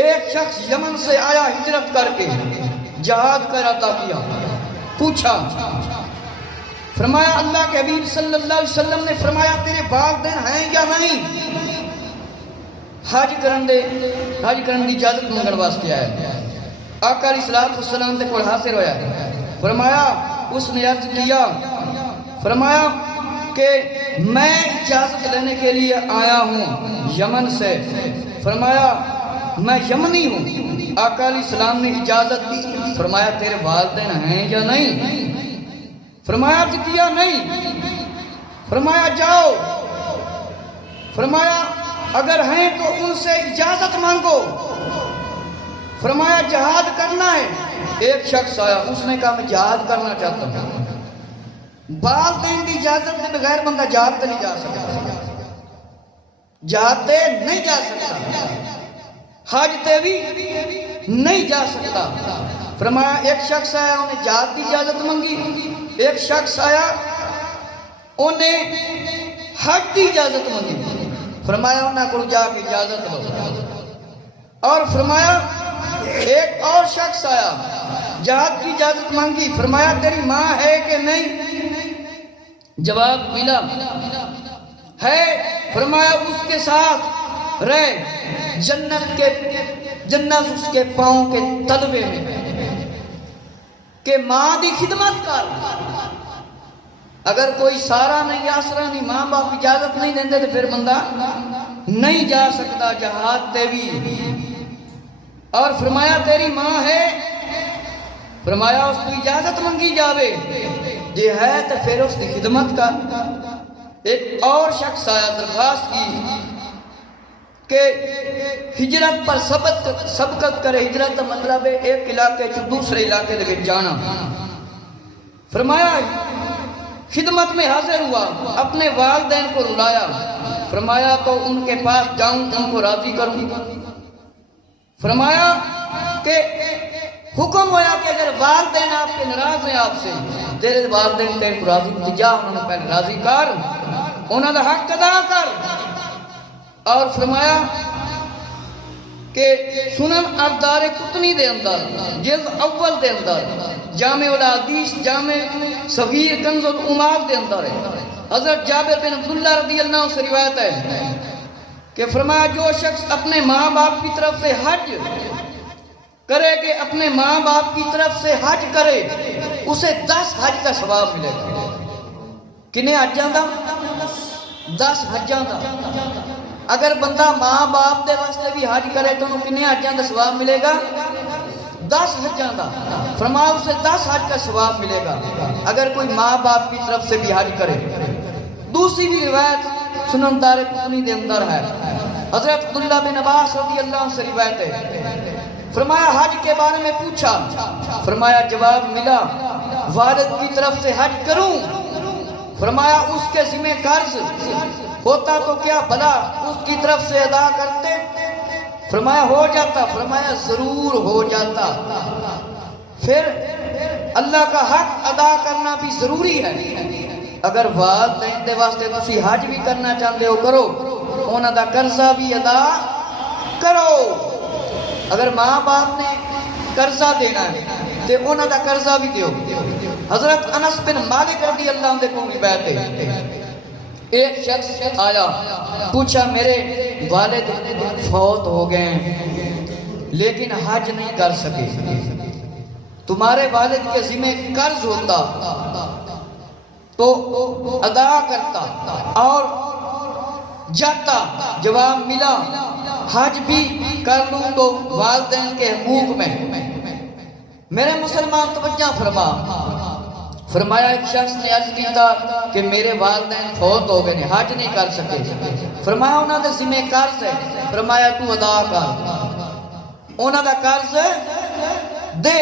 ایک شخص یمن سے آیا ہجرت کر کے جہاد کا ارادہ کیا. پوچھا فرمایا اللہ کے حبیب صلی اللہ علیہ وسلم نے فرمایا تیرے والدین ہیں یا نہیں؟ حج کرن دی اجازت منگن واسطے آیا. آقا علیہ السلام دے کول حاضر ہویا فرمایا اس نے عرض کیا، فرمایا کہ میں اجازت لینے کے لیے آیا ہوں یمن سے، فرمایا میں یمنی ہوں، آقا علیہ السلام نے اجازت دی، فرمایا تیرے والدین ہیں یا نہیں؟ فرمایا عرض کیا نہیں، فرمایا جاؤ، فرمایا اگر ہیں تو ان سے اجازت مانگو، فرمایا جہاد کرنا ہے۔ ایک شخص آیا، اس نے کہا میں جہاد کرنا چاہتا ہوں، والدین کی اجازت کے بغیر بندہ جہاد تے نہیں جا سکتا، جہاد تے نہیں جا سکتا، حج تے بھی نہیں جا سکتا۔ فرمایا ایک شخص آیا، انہیں جہاد کی اجازت مانگی، ایک شخص آیا انہیں حج کی اجازت مانگی، فرمایا انہاں کو جا کے اجازت لو، اور فرمایا ایک اور شخص آیا، جہاد کی اجازت مانگی، فرمایا تیری ماں ہے کہ نہیں؟ جواب ملا ہے، فرمایا اس کے ساتھ رہ، جنت اس کے پاؤں کے تلوے میں، کہ ماں دی خدمت کر۔ اگر کوئی سارا نہیں آسرا نہیں، ماں باپ اجازت نہیں دیندے تو پھر بندہ نہیں جا سکتا جہاد تے بھی۔ اور فرمایا تیری ماں ہے، فرمایا اس کو اجازت منگی جاوے، جے ہے تو پھر اس کی خدمت کا۔ ایک اور شخص آیا، درخواست کی کہ ہجرت پر سبقت کرے، ہجرت کا مطلب ہے ایک علاقے سے دوسرے علاقے دے جانا۔ فرمایا خدمت میں حاضر ہوا، اپنے والدین کو رلایا، فرمایا تو ان کے پاس جاؤں، ان کو راضی کروں۔ فرمایا کہ حکم ہوا کہ اگر والدین آپ کے ناراض ہیں آپ سے، تیرے والدین تیرے کو راضی کی جا، انہوں نے پہلے راضی کر، انہوں نے حق ادا کر۔ اور فرمایا کہ سنن ابدار قطنی دے اندر جلد اول دے اندر جامع الحدیث جامع صغیر کنز الامال دے اندر ہے، حضرت جابر بن عبداللہ رضی اللہ عنہ سے روایت ہے کہ فرمایا جو شخص اپنے ماں باپ کی طرف سے حج کرے کہ اپنے ماں باپ کی طرف سے حج کرے، اسے 10 حج کا ثواب ملے گا۔ کنے حجاں دا؟ 10 حجاں دا۔ اگر بندہ ماں باپ دے واسطے بھی حج کرے تو انہوں کنے حجاں دا ثواب ملے گا؟ 10 حجاں دا۔ فرمایا اسے 10 حج کا ثواب ملے گا اگر کوئی ماں باپ کی طرف سے بھی حج کرے۔ دوسری بھی روایت سنن دارقطنی دے اندر ہے، حضرت عبداللہ بن عباس رضی اللہ عنہ سے روایت ہے، فرمایا حج کے بارے میں پوچھا، فرمایا جواب ملا والد کی طرف سے حج کروں، فرمایا اس کے ذمہ قرض ہوتا تو کیا بھلا اس کی طرف سے ادا کرتے؟ فرمایا ہو جاتا، فرمایا ضرور ہو جاتا۔ پھر اللہ کا حق ادا کرنا بھی ضروری ہے۔ اگر والدین دے واسطے تسی حج بھی کرنا چاہتے ہو کرو، انہاں دا قرضہ بھی ادا کرو۔ اگر ماں باپ نے قرضہ دینا ہے تو انہاں دا قرضہ بھی دیو۔ حضرت انس بن مالک رضی اللہ عنہ کو روایت ہے، ایک شخص آیا پوچھا میرے والد فوت ہو گئے ہیں لیکن حج نہیں کر سکے، تمہارے والد کے ذمہ قرض ہوتا تو ادا کرتا اور جاتا۔ جواب ملا حج بھی کر لوں تو والدین کے حقوق میں۔ میرے مسلمان توجہ فرما، فرمایا ایک شخص نے عرض کیتا کہ میرے والدین فوت ہو گئے ہیں، حج نہیں کر سکے، فرمایا انہاں دے ذمہ قرض ہے، فرمایا تو ادا کر، انہاں دا قرض دے،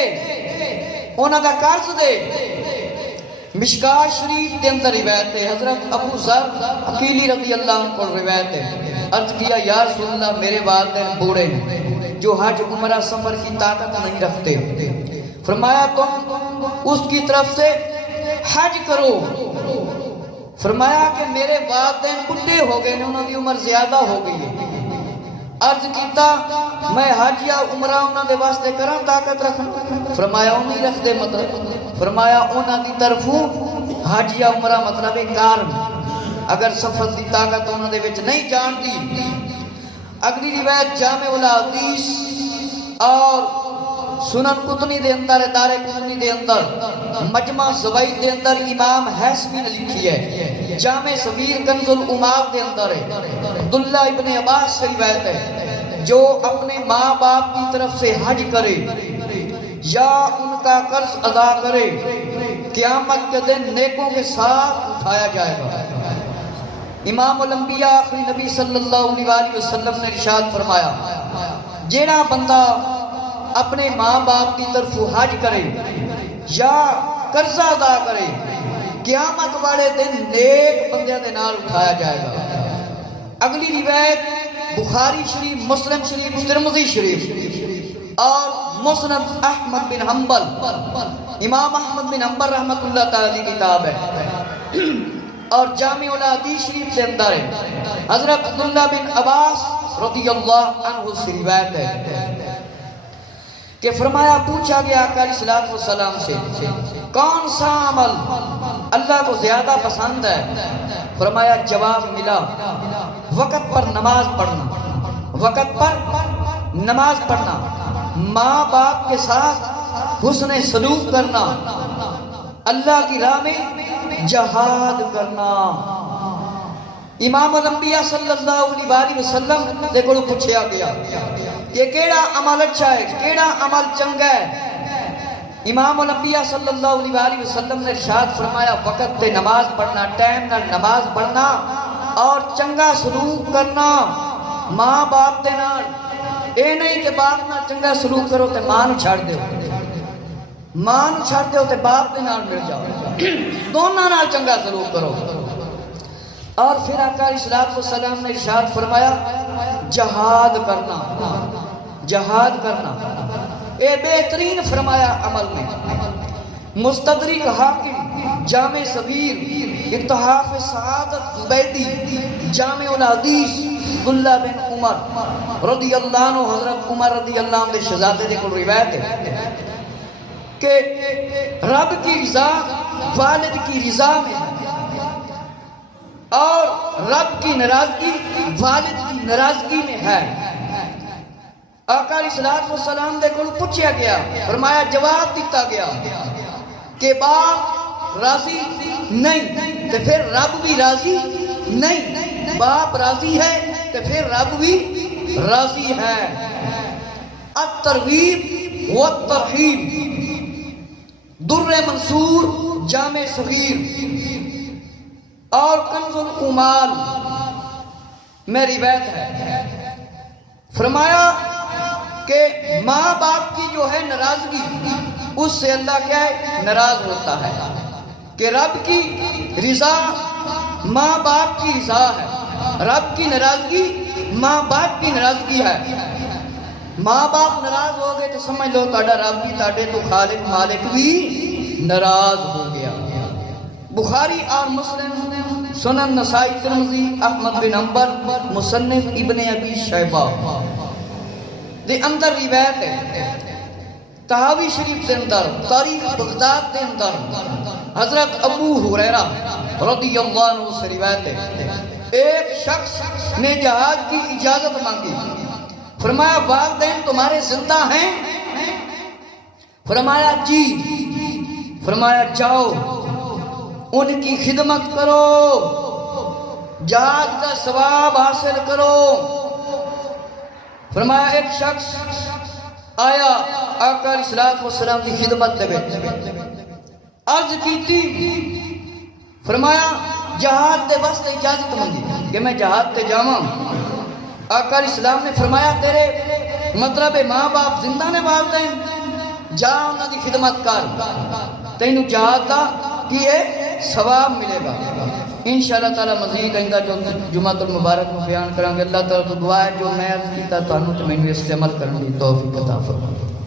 انہاں دا قرض دے۔ مشکاہ شریف کے اندر روایت ہے، حضرت ابو ذر عقیلی رضی اللہ عنہ کو روایت ہے، عرض کیا یا رسول اللہ میرے والدین بوڑھے ہیں جو حج عمرہ سفر کی طاقت نہیں رکھتے، فرمایا تم اس کی طرف سے حج کرو۔ فرمایا کہ میرے والدین بڈھے ہو گئے، انہوں کی عمر زیادہ ہو گئی ہے، عرض کیتا میں حج یا عمرہ انہوں دے واسطے کراں طاقت رکھنا، فرمایا انہی رکھ دے مطلب، فرمایا انہوں دی طرفوں حج یا عمرہ مطلب کار، اگر سفر دی طاقت انہوں دے وچ نہیں جان دی۔ اگلی روایت جامع الحدیث اور سنن قطنی دے اندر دار قطنی دے اندر مجمع زوائد دے اندر امام حیثمی نے لکھی ہے، جامع صغیر کنز الامام دے اندر ہے، عبداللہ ابن عباس سے روایت ہے، جو اپنے ماں باپ کی طرف سے حج کرے یا ان کا قرض ادا کرے قیامت کے دن نیکوں کے ساتھ اٹھایا جائے گا۔ امام الانبیاء آخری نبی صلی اللہ علیہ وسلم نے ارشاد فرمایا، جیڑا بندہ اپنے ماں باپ کی طرف حج کرے یا قرضہ ادا کرے قیامت والے دن نیک بندے دے نال اٹھایا جائے گا۔ اگلی روایت بخاری شریف، مسلم شریف، ترمذی شریف اور مسند احمد بن حنبل، امام احمد بن حنبل رحمت اللہ تعالی کی کتاب ہے، اور جامع الحدیث شریف کے اندر ہے، حضرت عبداللہ بن عباس رضی اللہ عنہ سے روایت ہے کہ فرمایا، پوچھا گیا آقا علیہ الصلوۃ والسلام سے کون سا عمل اللہ کو زیادہ پسند ہے؟ فرمایا، جواب ملا، وقت پر نماز پڑھنا، وقت پر نماز پڑھنا، ماں باپ کے ساتھ حسن سلوک کرنا، اللہ کی راہ میں جہاد کرنا۔ امام الانبیاء صلی اللہ علیہ وسلم دے کولوں پوچھیا گیا کہ کیڑا عمل اچھا ہے، کیڑا عمل چنگا ہے؟ امام الانبیاء صلی اللہ علیہ وسلم نے ارشاد فرمایا، وقت تے نماز پڑھنا، ٹائم نال نماز پڑھنا اور چنگا سلوک کرنا ماں باپ دے نال۔ اے نہیں کہ باپ نال چنگا سلوک کرو تے ماں نوں چھڑ دیو، ماں نوں چھڑ دیو تے باپ دے نال مل جاؤ، دونوں نال چنگا سلوک کرو۔ اور پھر آقا علیہ الصلوۃ والسلام نے ارشاد فرمایا، جہاد کرنا، جہاد کرنا، اے بہترین فرمایا عمل میں۔ مستدرک حاکم، جامع صغیر، اتحاف سعادت زبیدی، جامع الحدیث، عبداللہ بن عمر رضی اللہ عنہ، حضرت عمر رضی اللہ عنہ دے شہزادے دے کو روایت ہے کہ رب کی رضا والد کی رضا میں ہے اور رب کی ناراضگی والد کی ناراضگی میں ہے۔ آقا علیہ الصلوۃ والسلام دے کول پوچھا گیا، فرمایا، جواب دیتا گیا کہ باپ راضی نہیں تو پھر رب بھی راضی نہیں، باپ راضی ہے تو پھر رب بھی راضی ہے۔ الترغیب والترہیب، در منصور، جامع صغیر اور کنز الامال میں روایت ہے، فرمایا کہ ماں باپ کی جو ہے ناراضگی، اس سے اللہ کیا ہے؟ ناراض ہوتا ہے، کہ رب کی رضا ماں باپ کی رضا ہے، رب کی ناراضگی ماں باپ کی ناراضگی ہے۔ ماں باپ ناراض ہو گئے تو سمجھ لو تہاڈا رب بھی تہاڈے تو خالق مالک بھی ناراض ہو گیا۔ بخاری اور مسلم، سنن نسائی، ترمذی، احمد بن حنبل، مصنف ابن ابی شیبہ دے اندر روایت ہے، تحاوی شریف دے اندر، تاریخ بغداد دے اندر حضرت ابو ہریرہ رضی اللہ عنہ سے روایت ہے، ایک شخص نے جہاد کی اجازت مانگی، فرمایا، والدین تمہارے زندہ ہیں؟ فرمایا، جی۔ فرمایا، جاؤ ان کی خدمت کرو، جہاد کا ثواب حاصل کرو۔ فرمایا، ایک شخص آیا آقا علیہ الصلوۃ والسلام کی خدمت دے وچ، عرض کیتی، فرمایا، جہاد دے واسطے اجازت منگی کہ میں جہاد تے جاواں۔ آقا علیہ السلام نے فرمایا، تیرے مطلب ماں باپ زندہ نے والدین، جا انہاں دی خدمت کر، تینوں جہاد دا کیے ثواب ملے گا۔ انشاءاللہ تعالی مزید آئندہ جو جمعۃ المبارک میں بیان کریں گے۔ اللہ تعالی کو دعا ہے جو میں عرض کیتا تانوں تے مینوں اس عمل کرنے دی توفیق عطا فرمائے۔